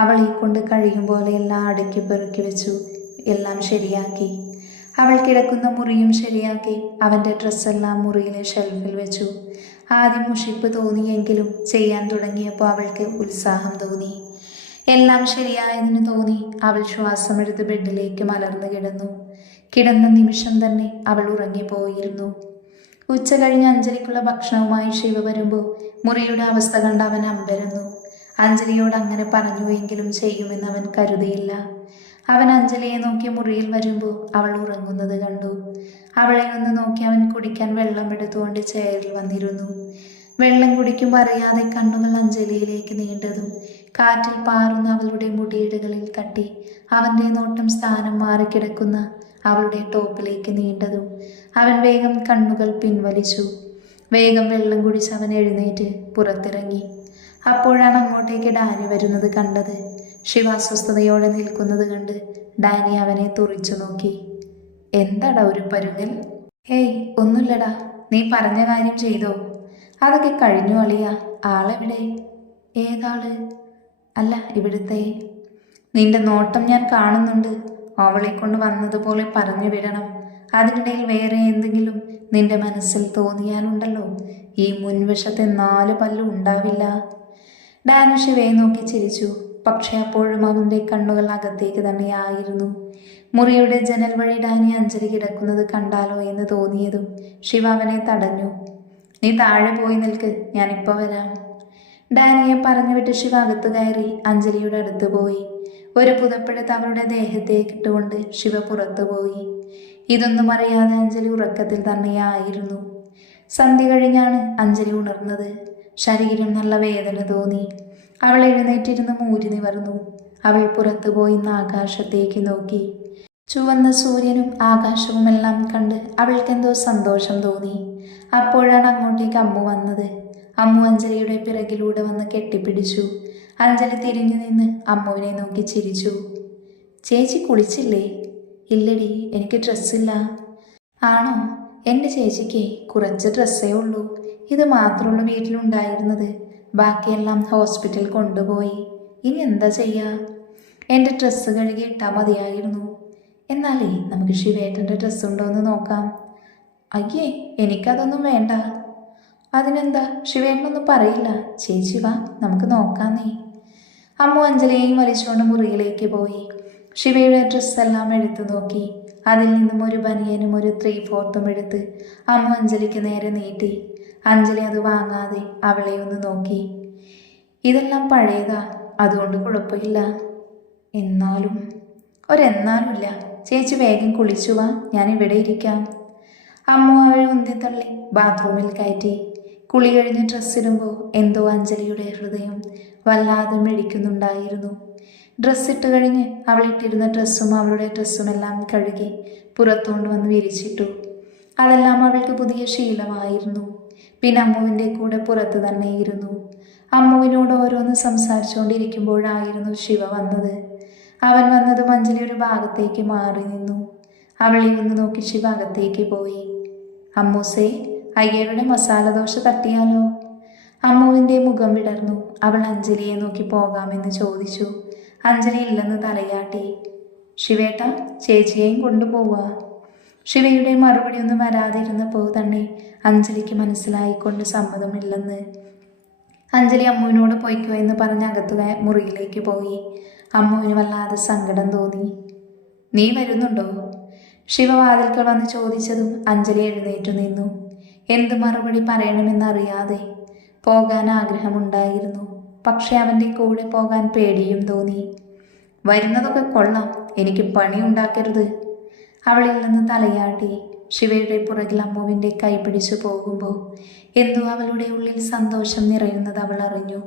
അവളെ കൊണ്ട് കഴിയും പോലെ എല്ലാം അടുക്കി പെറുക്കി വെച്ചു. എല്ലാം ശരിയാക്കി. അവൾ കിടക്കുന്ന മുറിയും ശരിയാക്കി. അവൻ്റെ ഡ്രസ്സെല്ലാം മുറിയിലെ ഷെൽഫിൽ വെച്ചു. ആദ്യം മുഷിപ്പ് തോന്നിയെങ്കിലും ചെയ്യാൻ തുടങ്ങിയപ്പോൾ അവൾക്ക് ഉത്സാഹം തോന്നി. എല്ലാം ശരിയായതിന് തോന്നി. അവൾ ശ്വാസമെടുത്ത് ബെഡിലേക്ക് മലർന്നു കിടന്നു. കിടന്ന നിമിഷം തന്നെ അവൾ ഉറങ്ങിപ്പോയിരുന്നു. ഉച്ച കഴിഞ്ഞ് അഞ്ജലിക്കുള്ള ഭക്ഷണവുമായി ശിവ വരുമ്പോൾ മുറിയുടെ അവസ്ഥ കണ്ട് അവൻ അമ്പരന്നു. അഞ്ജലിയോട് അങ്ങനെ പറഞ്ഞുവെങ്കിലും ചെയ്യുമെന്ന് അവൻ കരുതിയില്ല. അവൻ അഞ്ജലിയെ നോക്കി മുറിയിൽ വരുമ്പോൾ അവൾ ഉറങ്ങുന്നത് കണ്ടു. അവളെ ഒന്ന് നോക്കി അവൻ കുടിക്കാൻ വെള്ളം എടുത്തുകൊണ്ട് ചെയറിൽ വന്നിരുന്നു. വെള്ളം കുടിക്കുമ്പോൾ അറിയാതെ കണ്ണുകൾ അഞ്ജലിയിലേക്ക് നീണ്ടതും കാറ്റിൽ പാറുന്ന അവളുടെ മുടിയിടുകളിൽ തട്ടി അവൻ്റെ നോട്ടം സ്ഥാനം മാറിക്കിടക്കുന്ന അവളുടെ ടോപ്പിലേക്ക് നീണ്ടതും അവൻ വേഗം കണ്ണുകൾ പിൻവലിച്ചു. വേഗം വെള്ളം കുടിച്ച് അവൻ എഴുന്നേറ്റ് പുറത്തിറങ്ങി. അപ്പോഴാണ് അങ്ങോട്ടേക്ക് ഡാനി വരുന്നത് കണ്ടത്. ശിവ അസ്വസ്ഥതയോടെ നിൽക്കുന്നത് കണ്ട് ഡാനി അവനെ തുറിച്ചു നോക്കി. എന്താടാ ഒരു പരുങ്ങൽ? ഹേയ്, ഒന്നുമില്ലടാ. നീ പറഞ്ഞ കാര്യം ചെയ്തോ? അതൊക്കെ കഴിഞ്ഞു അളിയ. ആളെവിടെ? ഏതാള്? അല്ല, ഇവിടുത്തെ. നിന്റെ നോട്ടം ഞാൻ കാണുന്നുണ്ട്. അവളെ കൊണ്ട് വന്നതുപോലെ പറഞ്ഞു വിടണം. അതിനിടയിൽ വേറെ എന്തെങ്കിലും നിന്റെ മനസ്സിൽ തോന്നിയാലുണ്ടല്ലോ, ഈ മുൻവശത്തെ 4 പല്ലും ഉണ്ടാവില്ല. ഡാനി ശിവയെ നോക്കി ചിരിച്ചു. പക്ഷെ അപ്പോഴും അവൻ്റെ കണ്ണുകൾ അകത്തേക്ക് തന്നെയായിരുന്നു. മുറിയുടെ ജനൽ വഴി ഡാനി അഞ്ജലി കിടക്കുന്നത് കണ്ടാലോ എന്ന് തോന്നിയതും ശിവ അവനെ തടഞ്ഞു. നീ താഴെ പോയി നിൽക്ക്, ഞാനിപ്പോൾ വരാം. ഡാനിയെ പറഞ്ഞു വിട്ട് ശിവ അകത്ത് കയറി അഞ്ജലിയുടെ അടുത്ത് പോയി. ഒരു പുതപ്പെടുത്ത് അവളുടെ ദേഹത്തേക്ക് ഇട്ടുകൊണ്ട് ശിവ പുറത്തുപോയി. ഇതൊന്നും അറിയാതെ അഞ്ജലി ഉറക്കത്തിൽ തന്നെയായിരുന്നു. സന്ധ്യ കഴിഞ്ഞാണ് അഞ്ജലി ഉണർന്നത്. ശരീരം നല്ല വേദന തോന്നി. അവൾ എഴുന്നേറ്റിരുന്ന് മൂരി നിവർന്നു. അവൾ പുറത്തു പോയി ആകാശത്തേക്ക് നോക്കി. ചുവന്ന സൂര്യനും ആകാശവുമെല്ലാം കണ്ട് അവൾക്കെന്തോ സന്തോഷം തോന്നി. അപ്പോഴാണ് അങ്ങോട്ടേക്ക് അമ്മു വന്നത്. അമ്മു അഞ്ജലിയുടെ പിറകിലൂടെ വന്ന് കെട്ടിപ്പിടിച്ചു. അഞ്ജലി തിരിഞ്ഞു നിന്ന് അമ്മുവിനെ നോക്കി ചിരിച്ചു. ചേച്ചി കുളിച്ചില്ലേ? ഇല്ലടി, എനിക്ക് ഡ്രസ്സില്ല. ആണോ? എൻ്റെ ചേച്ചിക്ക് കുറച്ച് ഡ്രസ്സേ ഉള്ളൂ. ഇത് മാത്രമുള്ള വീട്ടിലുണ്ടായിരുന്നത്. ബാക്കിയെല്ലാം ഹോസ്പിറ്റൽ കൊണ്ടുപോയി. ഇനി എന്താ ചെയ്യുക? എൻ്റെ ഡ്രസ്സ് കഴുകി ഇട്ടാൽ മതിയായിരുന്നു. എന്നാലേ നമുക്ക് ശിവേട്ടൻ്റെ ഡ്രസ്സുണ്ടോ എന്ന് നോക്കാം. അയ്യേ, എനിക്കതൊന്നും വേണ്ട. അതിനെന്താ, ശിവേട്ടനൊന്നും പറയില്ല. ചേച്ചി വാ, നമുക്ക് നോക്കാന്നേ. അമ്മു അഞ്ജലിയെയും വലിച്ചുകൊണ്ട് മുറിയിലേക്ക് പോയി. ശിവയുടെ ഡ്രസ്സെല്ലാം എടുത്തു നോക്കി. അതിൽ നിന്നും ഒരു ബനിയനും ഒരു 3/4 എടുത്ത് അമ്മു അഞ്ജലിക്ക് നേരെ നീട്ടി. അഞ്ജലി അത് വാങ്ങാതെ അവളെ ഒന്ന് നോക്കി. ഇതെല്ലാം പഴയതാ, അതുകൊണ്ട് കുഴപ്പമില്ല. എന്നാലും ഒരെന്നാലുമില്ല. ചേച്ചി വേഗം കുളിച്ചു വാ, ഞാൻ ഇവിടെ ഇരിക്കാം. അമ്മു അവളെ ഉന്തിത്തള്ളി ബാത്റൂമിൽ കയറ്റി. കുളി കഴിഞ്ഞ് ഡ്രസ്സിടുമ്പോൾ എന്തോ അഞ്ജലിയുടെ ഹൃദയം വല്ലാതെ മിടിക്കുന്നുണ്ടായിരുന്നു. ഡ്രസ്സിട്ട് കഴിഞ്ഞ് അവളിട്ടിരുന്ന ഡ്രസ്സും അവളുടെ ഡ്രസ്സുമെല്ലാം കഴുകി പുറത്തുകൊണ്ട് വന്ന് വിരിച്ചിട്ടു. അതെല്ലാം അവൾക്ക് പുതിയ ശീലമായിരുന്നു. പിന്നെ അമ്മുവിൻ്റെ കൂടെ പുറത്ത് തന്നെ ഇരുന്നു. അമ്മുവിനോട് ഓരോന്ന് സംസാരിച്ചുകൊണ്ടിരിക്കുമ്പോഴായിരുന്നു ശിവ വന്നത്. അവൻ വന്നതും അഞ്ജലി ഒരു ഭാഗത്തേക്ക് മാറി നിന്നു. അവളെ ഒന്ന് നോക്കി ശിവ അകത്തേക്ക് പോയി. അമ്മൂസേ, അയ്യരുടെ മസാല ദോശ തട്ടിയാലോ? അമ്മുവിൻ്റെ മുഖം വിടർന്നു. അവൾ അഞ്ജലിയെ നോക്കി പോകാമെന്ന് ചോദിച്ചു. അഞ്ജലി ഇല്ലെന്ന് തലയാട്ടി. ശിവേട്ട, ചേച്ചിയെയും കൊണ്ടുപോവുക. ശിവയുടെ മറുപടി ഒന്നും വരാതിരുന്നപ്പോൾ തന്നെ അഞ്ജലിക്ക് മനസ്സിലായിക്കൊണ്ട് സമ്മതമില്ലെന്ന്. അഞ്ജലി അമ്മുവിനോട് പോയിക്കോ എന്ന് പറഞ്ഞ് അകത്ത് മുറിയിലേക്ക് പോയി. അമ്മുവിന് വല്ലാതെ സങ്കടം തോന്നി. നീ വരുന്നുണ്ടോ? ശിവവാതിൽക്കൽ വന്ന് ചോദിച്ചതും അഞ്ജലി എഴുന്നേറ്റു നിന്നു. എന്ത് മറുപടി പറയണമെന്നറിയാതെ. പോകാൻ ആഗ്രഹമുണ്ടായിരുന്നു, പക്ഷെ അവൻ്റെ കൂടെ പോകാൻ പേടിയും തോന്നി. വരുന്നതൊക്കെ കൊള്ളാം, എനിക്ക് പണി ഉണ്ടാക്കരുത്. അവളിൽ നിന്ന് തലയാട്ടി. ശിവയുടെ പുറകിൽ അമ്മുവിൻ്റെ കൈ പിടിച്ചു പോകുമ്പോൾ എന്തോ അവളുടെ ഉള്ളിൽ സന്തോഷം നിറയുന്നത് അവൾ അറിഞ്ഞു.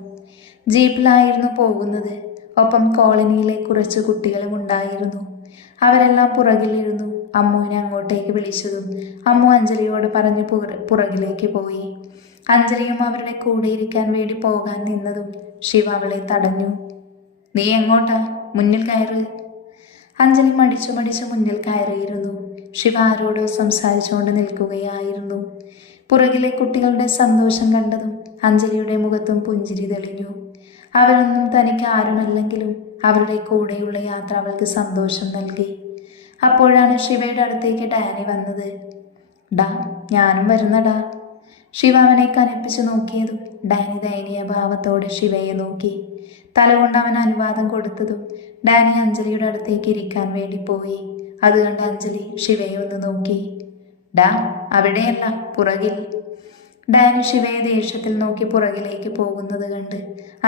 ജീപ്പിലായിരുന്നു പോകുന്നത്. ഒപ്പം കോളനിയിലെ കുറച്ച് കുട്ടികളും ഉണ്ടായിരുന്നു. അവരെല്ലാം പുറകിലിരുന്നു. അമ്മുവിനെ അങ്ങോട്ടേക്ക് വിളിച്ചതും അമ്മു അഞ്ജലിയോട് പറഞ്ഞ് പുറകിലേക്ക് പോയി. അഞ്ജലിയും അവരുടെ കൂടെ ഇരിക്കാൻ വേണ്ടി പോകാൻ നിന്നതും ശിവ അവളെ തടഞ്ഞു. നീ എങ്ങോട്ടാ? മുന്നിൽ കയറ്. അഞ്ജലി മടിച്ചു മുന്നിൽ കയറിയിരുന്നു. ശിവ ആരോടോ സംസാരിച്ചുകൊണ്ട് നിൽക്കുകയായിരുന്നു. പുറകിലെ കുട്ടികളുടെ സന്തോഷം കണ്ടതും അഞ്ജലിയുടെ മുഖത്തും പുഞ്ചിരി തെളിഞ്ഞു. അവരൊന്നും തനിക്ക് ആരുമല്ലെങ്കിലും അവരുടെ കൂടെയുള്ള യാത്ര അവൾക്ക് സന്തോഷം നൽകി. അപ്പോഴാണ് ശിവയുടെ അടുത്തേക്ക് ഡാനി വന്നത്. ഡാ, ഞാനും വരുന്നടാ. ശിവ അവനെ കനപ്പിച്ചു നോക്കിയതും ഡാനി ദയനീയ ഭാവത്തോടെ ശിവയെ നോക്കി. തലകൊണ്ട് അവൻ അനുവാദം കൊടുത്തതും ഡാനി അഞ്ജലിയുടെ അടുത്തേക്ക് ഇരിക്കാൻ വേണ്ടി പോയി. അത് കണ്ട് അഞ്ജലി ശിവയെ ഒന്ന് നോക്കി. ഡാ, അവിടെയല്ല, പുറകിൽ. ഡാനി ശിവയെ ദേഷ്യത്തിൽ നോക്കി പുറകിലേക്ക് പോകുന്നത് കണ്ട്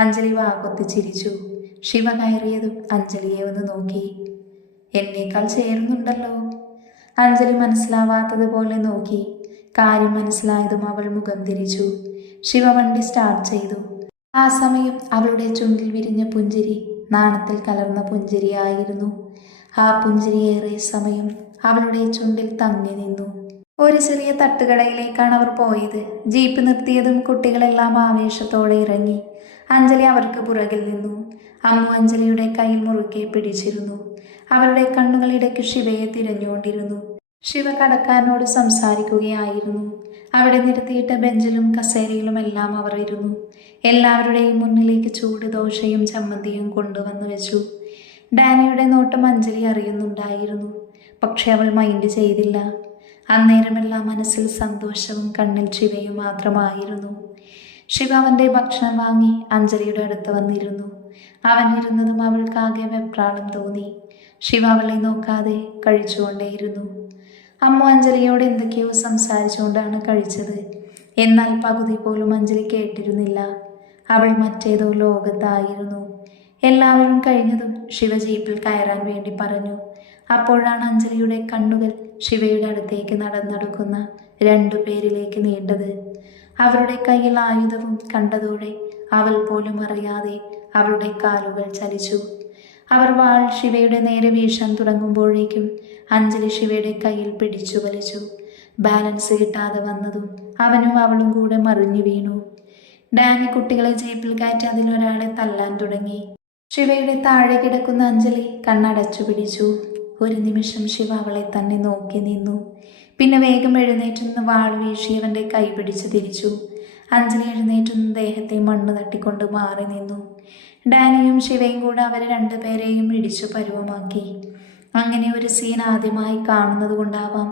അഞ്ജലി വാകൊത്തി ചിരിച്ചു. ശിവ കയറിയതും അഞ്ജലിയെ ഒന്ന് നോക്കി. എന്നേക്കാൾ ചേരുന്നുണ്ടല്ലോ. അഞ്ജലി മനസ്സിലാവാത്തതുപോലെ നോക്കി. കാര്യം മനസ്സിലായതും അവൾ മുഖം തിരിച്ചു. ശിവ വണ്ടി സ്റ്റാർട്ട് ചെയ്തു. ആ സമയം അവളുടെ ചുണ്ടിൽ വിരിഞ്ഞ പുഞ്ചിരി നാണത്തിൽ കലർന്ന പുഞ്ചിരിയായിരുന്നു. ആ പുഞ്ചിരിയേറെ സമയം അവളുടെ ചുണ്ടിൽ തങ്ങി നിന്നു. ഒരു ചെറിയ തട്ടുകടയിലേക്കാണ് അവർ പോയത്. ജീപ്പ് നിർത്തിയതും കുട്ടികളെല്ലാം ആവേശത്തോടെ ഇറങ്ങി. അഞ്ജലി അവർക്ക് പുറകിൽ നിന്നു. അമ്മു അഞ്ജലിയുടെ കയ്യിൽ മുറുകെ പിടിച്ചിരുന്നു. അവരുടെ കണ്ണുകൾ ഇടയ്ക്ക് ശിവയെ തിരഞ്ഞുകൊണ്ടിരുന്നു. ശിവ കടക്കാരനോട് സംസാരിക്കുകയായിരുന്നു. അവിടെ നിർത്തിയിട്ട ബെഞ്ചിലും കസേരയിലുമെല്ലാം അവർ ഇരുന്നു. എല്ലാവരുടെയും മുന്നിലേക്ക് ചൂട് ദോശയും ചമ്മന്തിയും കൊണ്ടുവന്നു വെച്ചു. ഡാനിയുടെ നോട്ടം അഞ്ജലി അറിയുന്നുണ്ടായിരുന്നു. പക്ഷെ അവൾ മൈൻഡ് ചെയ്തില്ല. അന്നേരമെല്ലാം മനസ്സിൽ സന്തോഷവും കണ്ണിൽ ശിവയും മാത്രമായിരുന്നു. ശിവ അവൻ്റെ ഭക്ഷണം വാങ്ങി അഞ്ജലിയുടെ അടുത്ത് വന്നിരുന്നു. അവൻ ഇരുന്നതും അവൾക്കാകെ വെപ്രാളം തോന്നി. ശിവ അവളെ നോക്കാതെ കഴിച്ചുകൊണ്ടേയിരുന്നു. അമ്മ അഞ്ജലിയോട് എന്തൊക്കെയോ സംസാരിച്ചുകൊണ്ടാണ് കഴിച്ചത്. എന്നാൽ പകുതി പോലും അഞ്ജലി കേട്ടിരുന്നില്ല. അവൾ മറ്റേതോ ലോകത്തായിരുന്നു. എല്ലാവരും കഴിഞ്ഞതും ശിവ ജീപ്പിൽ കയറാൻ വേണ്ടി പറഞ്ഞു. അപ്പോഴാണ് അഞ്ജലിയുടെ കണ്ണുകൾ ശിവയുടെ അടുത്തേക്ക് നടന്നെടുക്കുന്ന 2 പേരിലേക്ക് നീണ്ടത്. അവരുടെ കയ്യിൽ ആയുധവും കണ്ടതോടെ അവൾ പോലും അറിയാതെ അവളുടെ കാലുകൾ ചലിച്ചു. അവർ വാൾ ശിവയുടെ നേരെ വീശാൻ തുടങ്ങുമ്പോഴേക്കും അഞ്ജലി ശിവയുടെ കയ്യിൽ പിടിച്ചു വലിച്ചു. ബാലൻസ് കിട്ടാതെ വന്നതും അവനും അവളും കൂടെ മറിഞ്ഞു വീണു. ഡാനി കുട്ടികളെ ജീപ്പിൽ കയറ്റി അതിലൊരാളെ തല്ലാൻ തുടങ്ങി. ശിവയുടെ താഴെ കിടക്കുന്ന അഞ്ജലി കണ്ണടച്ചു പിടിച്ചു. ഒരു നിമിഷം ശിവ അവളെ തന്നെ നോക്കി നിന്നു. പിന്നെ വേഗം എഴുന്നേറ്റുനിന്ന് വാൾ വീശിയവൻ്റെ കൈ പിടിച്ച് തിരിച്ചു. അഞ്ജലി എഴുന്നേറ്റുനിന്ന് ദേഹത്തെ മണ്ണ് തട്ടിക്കൊണ്ട് മാറി നിന്നു. ഡാനിയും ശിവയും കൂടെ അവരെ 2 പേരെയും ഇടിച്ചു പരുവമാക്കി. അങ്ങനെ ഒരു സീൻ ആദ്യമായി കാണുന്നത് കൊണ്ടാവാം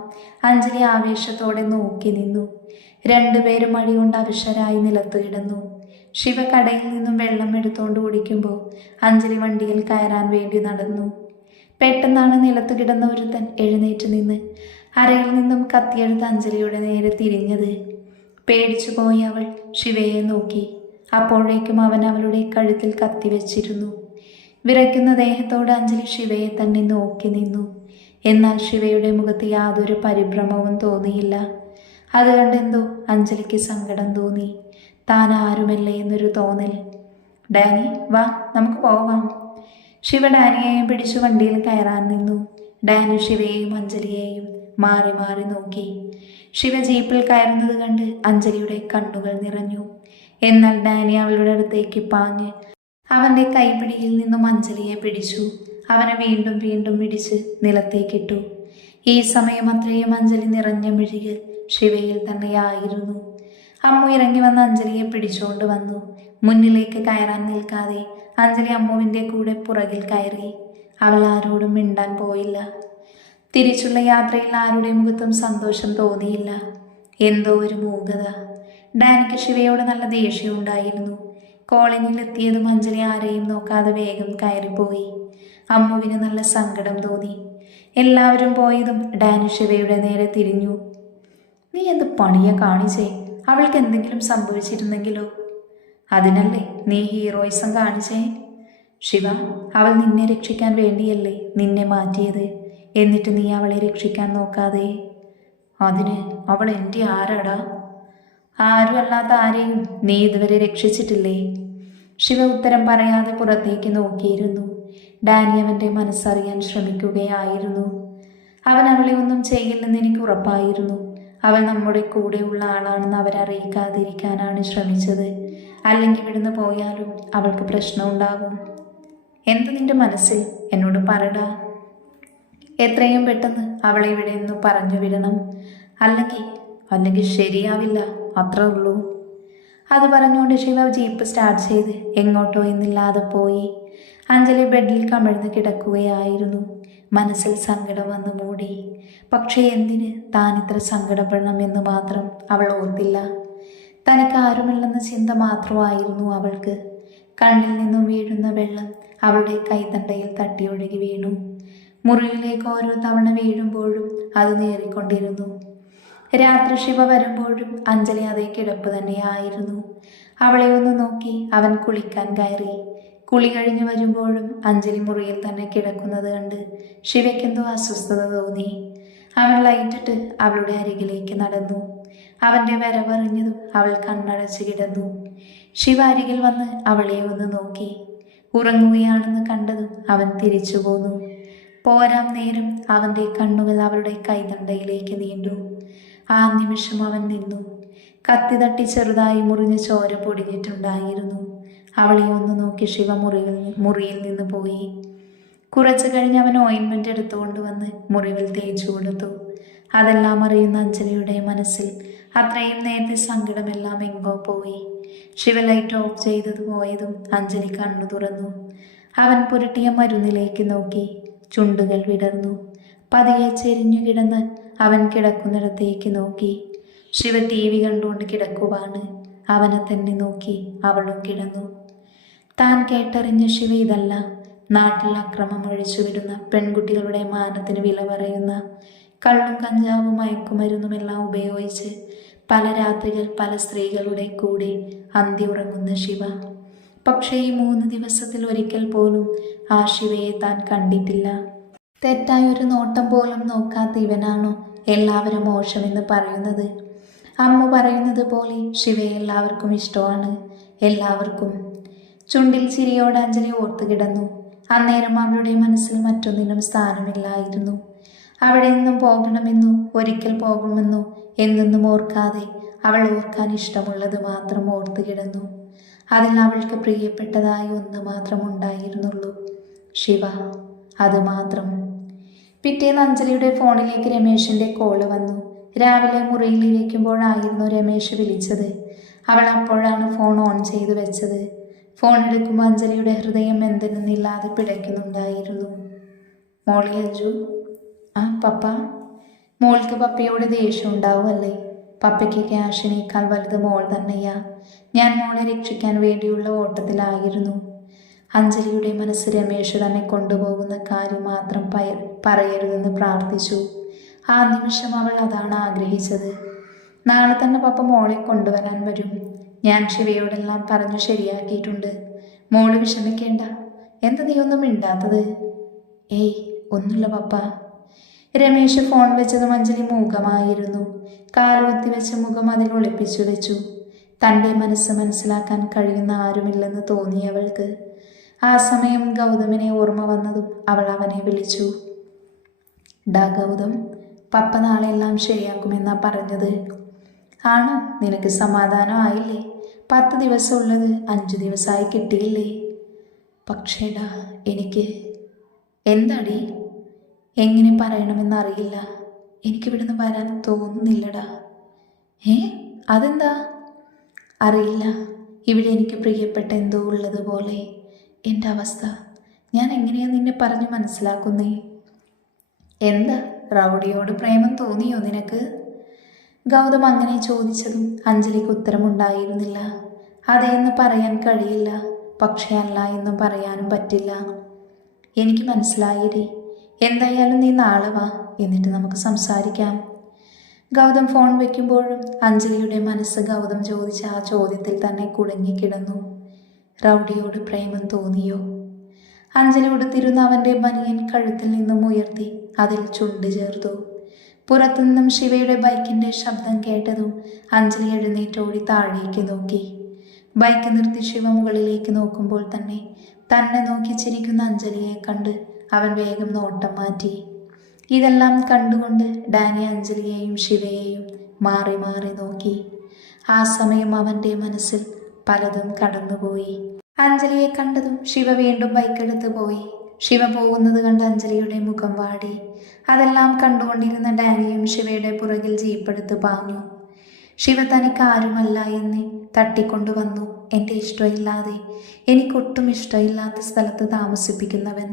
അഞ്ജലി ആവേശത്തോടെ നോക്കി നിന്നു. 2 പേരും മടികൊണ്ട് അവശരായി നിലത്തു കിടന്നു. ശിവ കടയിൽ നിന്നും വെള്ളം എടുത്തുകൊണ്ട് കുടിക്കുമ്പോൾ അഞ്ജലി വണ്ടിയിൽ കയറാൻ വേണ്ടി നടന്നു. പെട്ടെന്നാണ് നിലത്തു കിടന്ന ഒരുത്തൻ എഴുന്നേറ്റ് നിന്ന് അരയിൽ നിന്നും കത്തിയെടുത്ത് അഞ്ജലിയുടെ നേരെ തിരിഞ്ഞത്. പേടിച്ചു പോയി അവൾ ശിവയെ നോക്കി. അപ്പോഴേക്കും അവൻ അവളുടെ കഴുത്തിൽ കത്തിവെച്ചിരുന്നു. വിറയ്ക്കുന്ന ദേഹത്തോട് അഞ്ജലി ശിവയെ തന്നെ നോക്കി നിന്നു. എന്നാൽ ശിവയുടെ മുഖത്ത് യാതൊരു പരിഭ്രമവും തോന്നിയില്ല. അത് കണ്ടെന്തോ അഞ്ജലിക്ക് സങ്കടം തോന്നി. താൻ ആരുമല്ലേ എന്നൊരു തോന്നൽ. ഡാനി, വാ, നമുക്ക് പോവാം. ശിവ ഡാനിയെയും പിടിച്ചു വണ്ടിയിൽ കയറാൻ നിന്നു. ഡാനി ശിവയെയും അഞ്ജലിയെയും മാറി മാറി നോക്കി. ശിവ ജീപ്പിൽ കയറുന്നത് കണ്ട് അഞ്ജലിയുടെ കണ്ണുകൾ നിറഞ്ഞു. എന്നാൽ ഡാനി അവളുടെ അടുത്തേക്ക് പാഞ്ഞ് അവൻ്റെ കൈപ്പിടിയിൽ നിന്നും അഞ്ജലിയെ പിടിച്ചു. അവനെ വീണ്ടും വീണ്ടും ഇടിച്ച് നിലത്തേക്കിട്ടു. ഈ സമയം അത്രയും അഞ്ജലി നിറഞ്ഞ മിഴികൾ ശിവയിൽ തന്നെയായിരുന്നു. അമ്മു ഇറങ്ങി വന്ന് അഞ്ജലിയെ പിടിച്ചുകൊണ്ട് വന്നു. മുന്നിലേക്ക് കയറാൻ നിൽക്കാതെ അഞ്ജലി അമ്മുവിൻ്റെ കൂടെ പുറകിൽ കയറി. അവൾ ആരോടും മിണ്ടാൻ പോയില്ല. തിരിച്ചുള്ള യാത്രയിൽ ആരുടെ മുഖത്തും സന്തോഷം തോന്നിയില്ല. എന്തോ ഒരു മൂകത. ഡാനിക്ക് ശിവയോട് നല്ല ദേഷ്യമുണ്ടായിരുന്നു. കോളനിയിലെത്തിയതും അഞ്ജലി ആരെയും നോക്കാതെ വേഗം കയറിപ്പോയി. അമ്മുവിന് നല്ല സങ്കടം തോന്നി. എല്ലാവരും പോയതും ഡാനി ശിവയുടെ നേരെ തിരിഞ്ഞു. നീ എന്ത് പണിയാ കാണിച്ചേ? അവൾക്ക് എന്തെങ്കിലും സംഭവിച്ചിരുന്നെങ്കിലോ? അതിനല്ലേ നീ ഹീറോയിസം കാണിച്ചേ? ശിവ, അവൾ നിന്നെ രക്ഷിക്കാൻ വേണ്ടിയല്ലേ നിന്നെ മാറ്റിയത്. എന്നിട്ട് നീ അവളെ രക്ഷിക്കാൻ നോക്കാതെ. അതിന് അവൾ എൻ്റെ ആരാടാ? ആരും അല്ലാത്ത ആരെയും നീ ഇതുവരെ രക്ഷിച്ചിട്ടില്ലേ? ശിവ ഉത്തരം പറയാതെ പുറത്തേക്ക് നോക്കിയിരുന്നു. ഡാനി അവൻ്റെ മനസ്സറിയാൻ ശ്രമിക്കുകയായിരുന്നു. അവൻ അവളെ ഒന്നും ചെയ്യില്ലെന്ന് എനിക്ക് ഉറപ്പായിരുന്നു. അവൾ നമ്മുടെ കൂടെയുള്ള ആളാണെന്ന് അവരറിയിക്കാതിരിക്കാനാണ് ശ്രമിച്ചത്. അല്ലെങ്കിൽ ഇവിടുന്ന് പോയാലും അവൾക്ക് പ്രശ്നമുണ്ടാകും. എന്ത് നിന്റെ മനസ്സിൽ? എന്നോട് പറടാ. എത്രയും പെട്ടെന്ന് അവളെ ഇവിടെ നിന്ന് പറഞ്ഞു വിടണം. അല്ലെങ്കിൽ ശരിയാവില്ല, അത്രേ ഉള്ളൂ. അത് പറഞ്ഞുകൊണ്ട് ശിവ ജീപ്പ് സ്റ്റാർട്ട് ചെയ്ത് എങ്ങോട്ടോ എന്നില്ലാതെ പോയി. അഞ്ജലി ബെഡിൽ കമിഴ്ന്ന് കിടക്കുകയായിരുന്നു. മനസ്സിൽ സങ്കടം വന്ന് മൂടി. പക്ഷേ എന്തിന് താൻ ഇത്ര സങ്കടപ്പെടണമെന്ന് മാത്രം അവൾ ഓർത്തില്ല. തനിക്ക് ആരുമില്ലെന്ന ചിന്ത മാത്രമായിരുന്നു അവൾക്ക്. കണ്ണിൽ നിന്നും വീഴുന്ന വെള്ളം അവളുടെ കൈത്തണ്ടയിൽ തട്ടിയൊഴുകി വീണു. മുറിയിലേക്ക് ഓരോ തവണ വീഴുമ്പോഴും അത് നേറിക്കൊണ്ടിരുന്നു. രാത്രി ശിവ വരുമ്പോഴും അഞ്ജലി അതേ കിടപ്പ് തന്നെയായിരുന്നു. അവളെ ഒന്ന് നോക്കി അവൻ കുളിക്കാൻ കയറി. കുളി കഴിഞ്ഞ് വരുമ്പോഴും അഞ്ജലി മുറിയിൽ തന്നെ കിടക്കുന്നത് കണ്ട് ശിവയ്ക്കെന്തോ അസ്വസ്ഥത തോന്നി. അവൻ ലൈറ്റിട്ട് അവളുടെ അരികിലേക്ക് നടന്നു. അവൻ്റെ വരവറിഞ്ഞതും അവൾ കണ്ണടച്ച് കിടന്നു. ശിവ അരികിൽ വന്ന് അവളെ ഒന്ന് നോക്കി. ഉറങ്ങുകയാണെന്ന് കണ്ടതും അവൻ തിരിച്ചു പോന്നു. പോരാം നേരം അവൻ്റെ കണ്ണുകൾ അവളുടെ കൈതണ്ടയിലേക്ക് നീണ്ടു. ആ നിമിഷം അവൻ നിന്നു. കത്തി തട്ടി ചെറുതായി മുറിഞ്ഞ ചോര പൊടിഞ്ഞിട്ടുണ്ടായിരുന്നു. അവളെ ഒന്ന് നോക്കി ശിവ മുറിയിൽ നിന്ന് പോയി. കുറച്ചു കഴിഞ്ഞ് അവൻ ഓയിൻമെൻ്റ് എടുത്തുകൊണ്ട് വന്ന് മുറിവിൽ തേച്ചു കൊടുത്തു. അതെല്ലാം അറിയുന്ന അഞ്ജലിയുടെ മനസ്സിൽ അത്രയും നേരത്തെ സങ്കടമെല്ലാം എങ്ങോ പോയി. ശിവ ലൈറ്റ് ഓഫ് ചെയ്തത് പോയതും അഞ്ജലി കണ്ണു തുറന്നു. അവൻ പുരട്ടിയ മരുന്നിലേക്ക് നോക്കി. ചുണ്ടുകൾ വിടർന്നു. പതിയെ ചെരിഞ്ഞു കിടന്ന് അവൻ കിടക്കുന്നിടത്തേക്ക് നോക്കി. ശിവ TV കണ്ടുകൊണ്ട് കിടക്കുവാണ്. അവനെ തന്നെ നോക്കി അവളും കിടന്നു. താൻ കേട്ടറിഞ്ഞ ശിവ ഇതല്ല. നാട്ടിൽ അക്രമം ഒഴിച്ചുവിടുന്ന, പെൺകുട്ടികളുടെ മാനത്തിന് വില പറയുന്ന, കള്ളും കഞ്ചാവും മയക്കുമരുന്നുമെല്ലാം ഉപയോഗിച്ച് പല രാത്രികൾ പല സ്ത്രീകളുടെ കൂടെ അന്തി ഉറങ്ങുന്ന ശിവ. പക്ഷേ ഈ 3 ദിവസത്തിൽ ഒരിക്കൽ പോലും ആ ശിവയെ താൻ കണ്ടിട്ടില്ല. തെറ്റായൊരു നോട്ടം പോലും നോക്കാത്ത ഇവനാണോ എല്ലാവരും മോശമെന്ന് പറയുന്നത്? അമ്മ പറയുന്നത് പോലെ ശിവയെ എല്ലാവർക്കും ഇഷ്ടമാണ്. എല്ലാവർക്കും. ചുണ്ടിൽ ചിരിയോടെ അഞ്ജലി ഓർത്തു കിടന്നു. അന്നേരം അവളുടെ മനസ്സിൽ മറ്റൊന്നിനും സ്ഥാനമില്ലായിരുന്നു. അവിടെ നിന്നും പോകണമെന്നോ ഒരിക്കൽ പോകുമെന്നോ എന്നൊന്നും ഓർക്കാതെ അവൾ ഓർക്കാൻ ഇഷ്ടമുള്ളത് മാത്രം ഓർത്തു കിടന്നു. അതിൽ അവൾക്ക് പ്രിയപ്പെട്ടതായി ഒന്ന് മാത്രം ഉണ്ടായിരുന്നുള്ളൂ, ശിവ. അതുമാത്രം. പിറ്റേന്ന് അഞ്ജലിയുടെ ഫോണിലേക്ക് രമേശിൻ്റെ കോള് വന്നു. രാവിലെ മുറിയിലിരിക്കുമ്പോഴായിരുന്നു രമേശ് വിളിച്ചത്. അവൾ അപ്പോഴാണ് ഫോൺ ഓൺ ചെയ്തു വെച്ചത്. ഫോൺ എടുക്കുമ്പോൾ അഞ്ജലിയുടെ ഹൃദയം എന്തെന്നില്ലാതെ പിടയ്ക്കുന്നുണ്ടായിരുന്നു. മോളി അഞ്ജു. ആ പപ്പ. മോൾക്ക് പപ്പയോട് ദേഷ്യം ഉണ്ടാവുമല്ലേ? പപ്പയ്ക്ക് ക്യാഷിനേക്കാൾ വലുത് മോൾ തന്നെയാ. ഞാൻ മോളെ രക്ഷിക്കാൻ വേണ്ടിയുള്ള ഓട്ടത്തിലായിരുന്നു. അഞ്ജലിയുടെ മനസ്സ് രമേശ് തന്നെ കൊണ്ടുപോകുന്ന കാര്യം മാത്രം പറയരുതെന്ന് പ്രാർത്ഥിച്ചു. ആ നിമിഷം അവൾ അതാണ് ആഗ്രഹിച്ചത്. നാളെ തന്നെ പപ്പ മോളെ കൊണ്ടുവരാൻ വരും. ഞാൻ ശിവയോടെല്ലാം പറഞ്ഞു ശരിയാക്കിയിട്ടുണ്ട്. മോള് വിഷമിക്കേണ്ട. എന്താ നീ ഒന്നും മിണ്ടാത്തത്? ഏയ് ഒന്നുമില്ല പപ്പ. രമേശ് ഫോൺ വെച്ചതും അഞ്ജലി മൂകമായിരുന്നു. കാലുകുത്തി വെച്ച മുഖം അതിൽ ഒളിപ്പിച്ചു വെച്ചു. തൻ്റെ മനസ്സ് മനസ്സിലാക്കാൻ കഴിയുന്ന ആരുമില്ലെന്ന് തോന്നിയവൾക്ക്. ആ സമയം ഗൗതമിനെ ഓർമ്മ വന്നതും അവൾ അവനെ വിളിച്ചു. ഡാ ഗൗതം, പപ്പ നാളെ എല്ലാം ശരിയാക്കുമെന്നാ പറഞ്ഞത്. ആണോ? നിനക്ക് സമാധാനമായില്ലേ? 10 ദിവസം ഉള്ളത് 5 ദിവസമായി കിട്ടിയില്ലേ? പക്ഷേടാ എനിക്ക് എന്താടി? എങ്ങനെ പറയണമെന്നറിയില്ല. എനിക്കിവിടുന്ന് വരാൻ തോന്നുന്നില്ലടാ. അതെന്താ? അറിയില്ല. ഇവിടെ എനിക്ക് പ്രിയപ്പെട്ട എന്തോ ഉള്ളതുപോലെ. എൻ്റെ അവസ്ഥ ഞാൻ എങ്ങനെയാ നിന്നെ പറഞ്ഞു മനസ്സിലാക്കുന്നേ? എന്താ, റൗഡിയോട് പ്രേമം തോന്നിയോ നിനക്ക്? ഗൗതം അങ്ങനെ ചോദിച്ചതും അഞ്ജലിക്ക് ഉത്തരമുണ്ടായിരുന്നില്ല. അതേന്ന് പറയാൻ കഴിയില്ല, പക്ഷേ അല്ല എന്നും പറയാനും പറ്റില്ല. എനിക്ക് മനസ്സിലായിരി. എന്തായാലും നീ നാളെ വാ, എന്നിട്ട് നമുക്ക് സംസാരിക്കാം. ഗൗതം ഫോൺ വയ്ക്കുമ്പോഴും അഞ്ജലിയുടെ മനസ്സ് ഗൗതം ചോദിച്ച ആ ചോദ്യത്തിൽ തന്നെ കുടുങ്ങിക്കിടന്നു. റൗഡിയോട് പ്രേമം തോന്നിയോ? അഞ്ജലി ഉടുത്തിരുന്ന അവൻ്റെ ബനിയൻ കഴുത്തിൽ നിന്നും ഉയർത്തി അതിൽ ചുണ്ട് ചേർത്തു. പുറത്തുനിന്നും ശിവയുടെ ബൈക്കിൻ്റെ ശബ്ദം കേട്ടതും അഞ്ജലി എഴുന്നേറ്റോടി താഴേക്ക് നോക്കി. ബൈക്ക് നിർത്തി ശിവ മുകളിലേക്ക് നോക്കുമ്പോൾ തന്നെ നോക്കി ചിരിക്കുന്ന അഞ്ജലിയെ കണ്ട് അവൻ വേഗം നോട്ടം മാറ്റി. ഇതെല്ലാം കണ്ടുകൊണ്ട് ഡാനി അഞ്ജലിയെയും ശിവയെയും മാറി മാറി നോക്കി. ആ സമയം അവൻ്റെ മനസ്സിൽ പലതും കടന്നുപോയി. അഞ്ജലിയെ കണ്ടതും ശിവ വീണ്ടും ബൈക്കെടുത്ത് പോയി. ശിവ പോകുന്നത് കണ്ട് അഞ്ജലിയുടെ മുഖം വാടി. അതെല്ലാം കണ്ടുകൊണ്ടിരുന്ന ഡാനിയും ശിവയുടെ പുറകിൽ ജീപ്പെടുത്ത് പാഞ്ഞു. ശിവ തനിക്ക് ആരുമല്ല എന്ന് തട്ടിക്കൊണ്ടുവന്നു. എൻ്റെ ഇഷ്ടമില്ലാതെ, എനിക്കൊട്ടും ഇഷ്ടമില്ലാത്ത സ്ഥലത്ത് താമസിപ്പിക്കുന്നവൻ.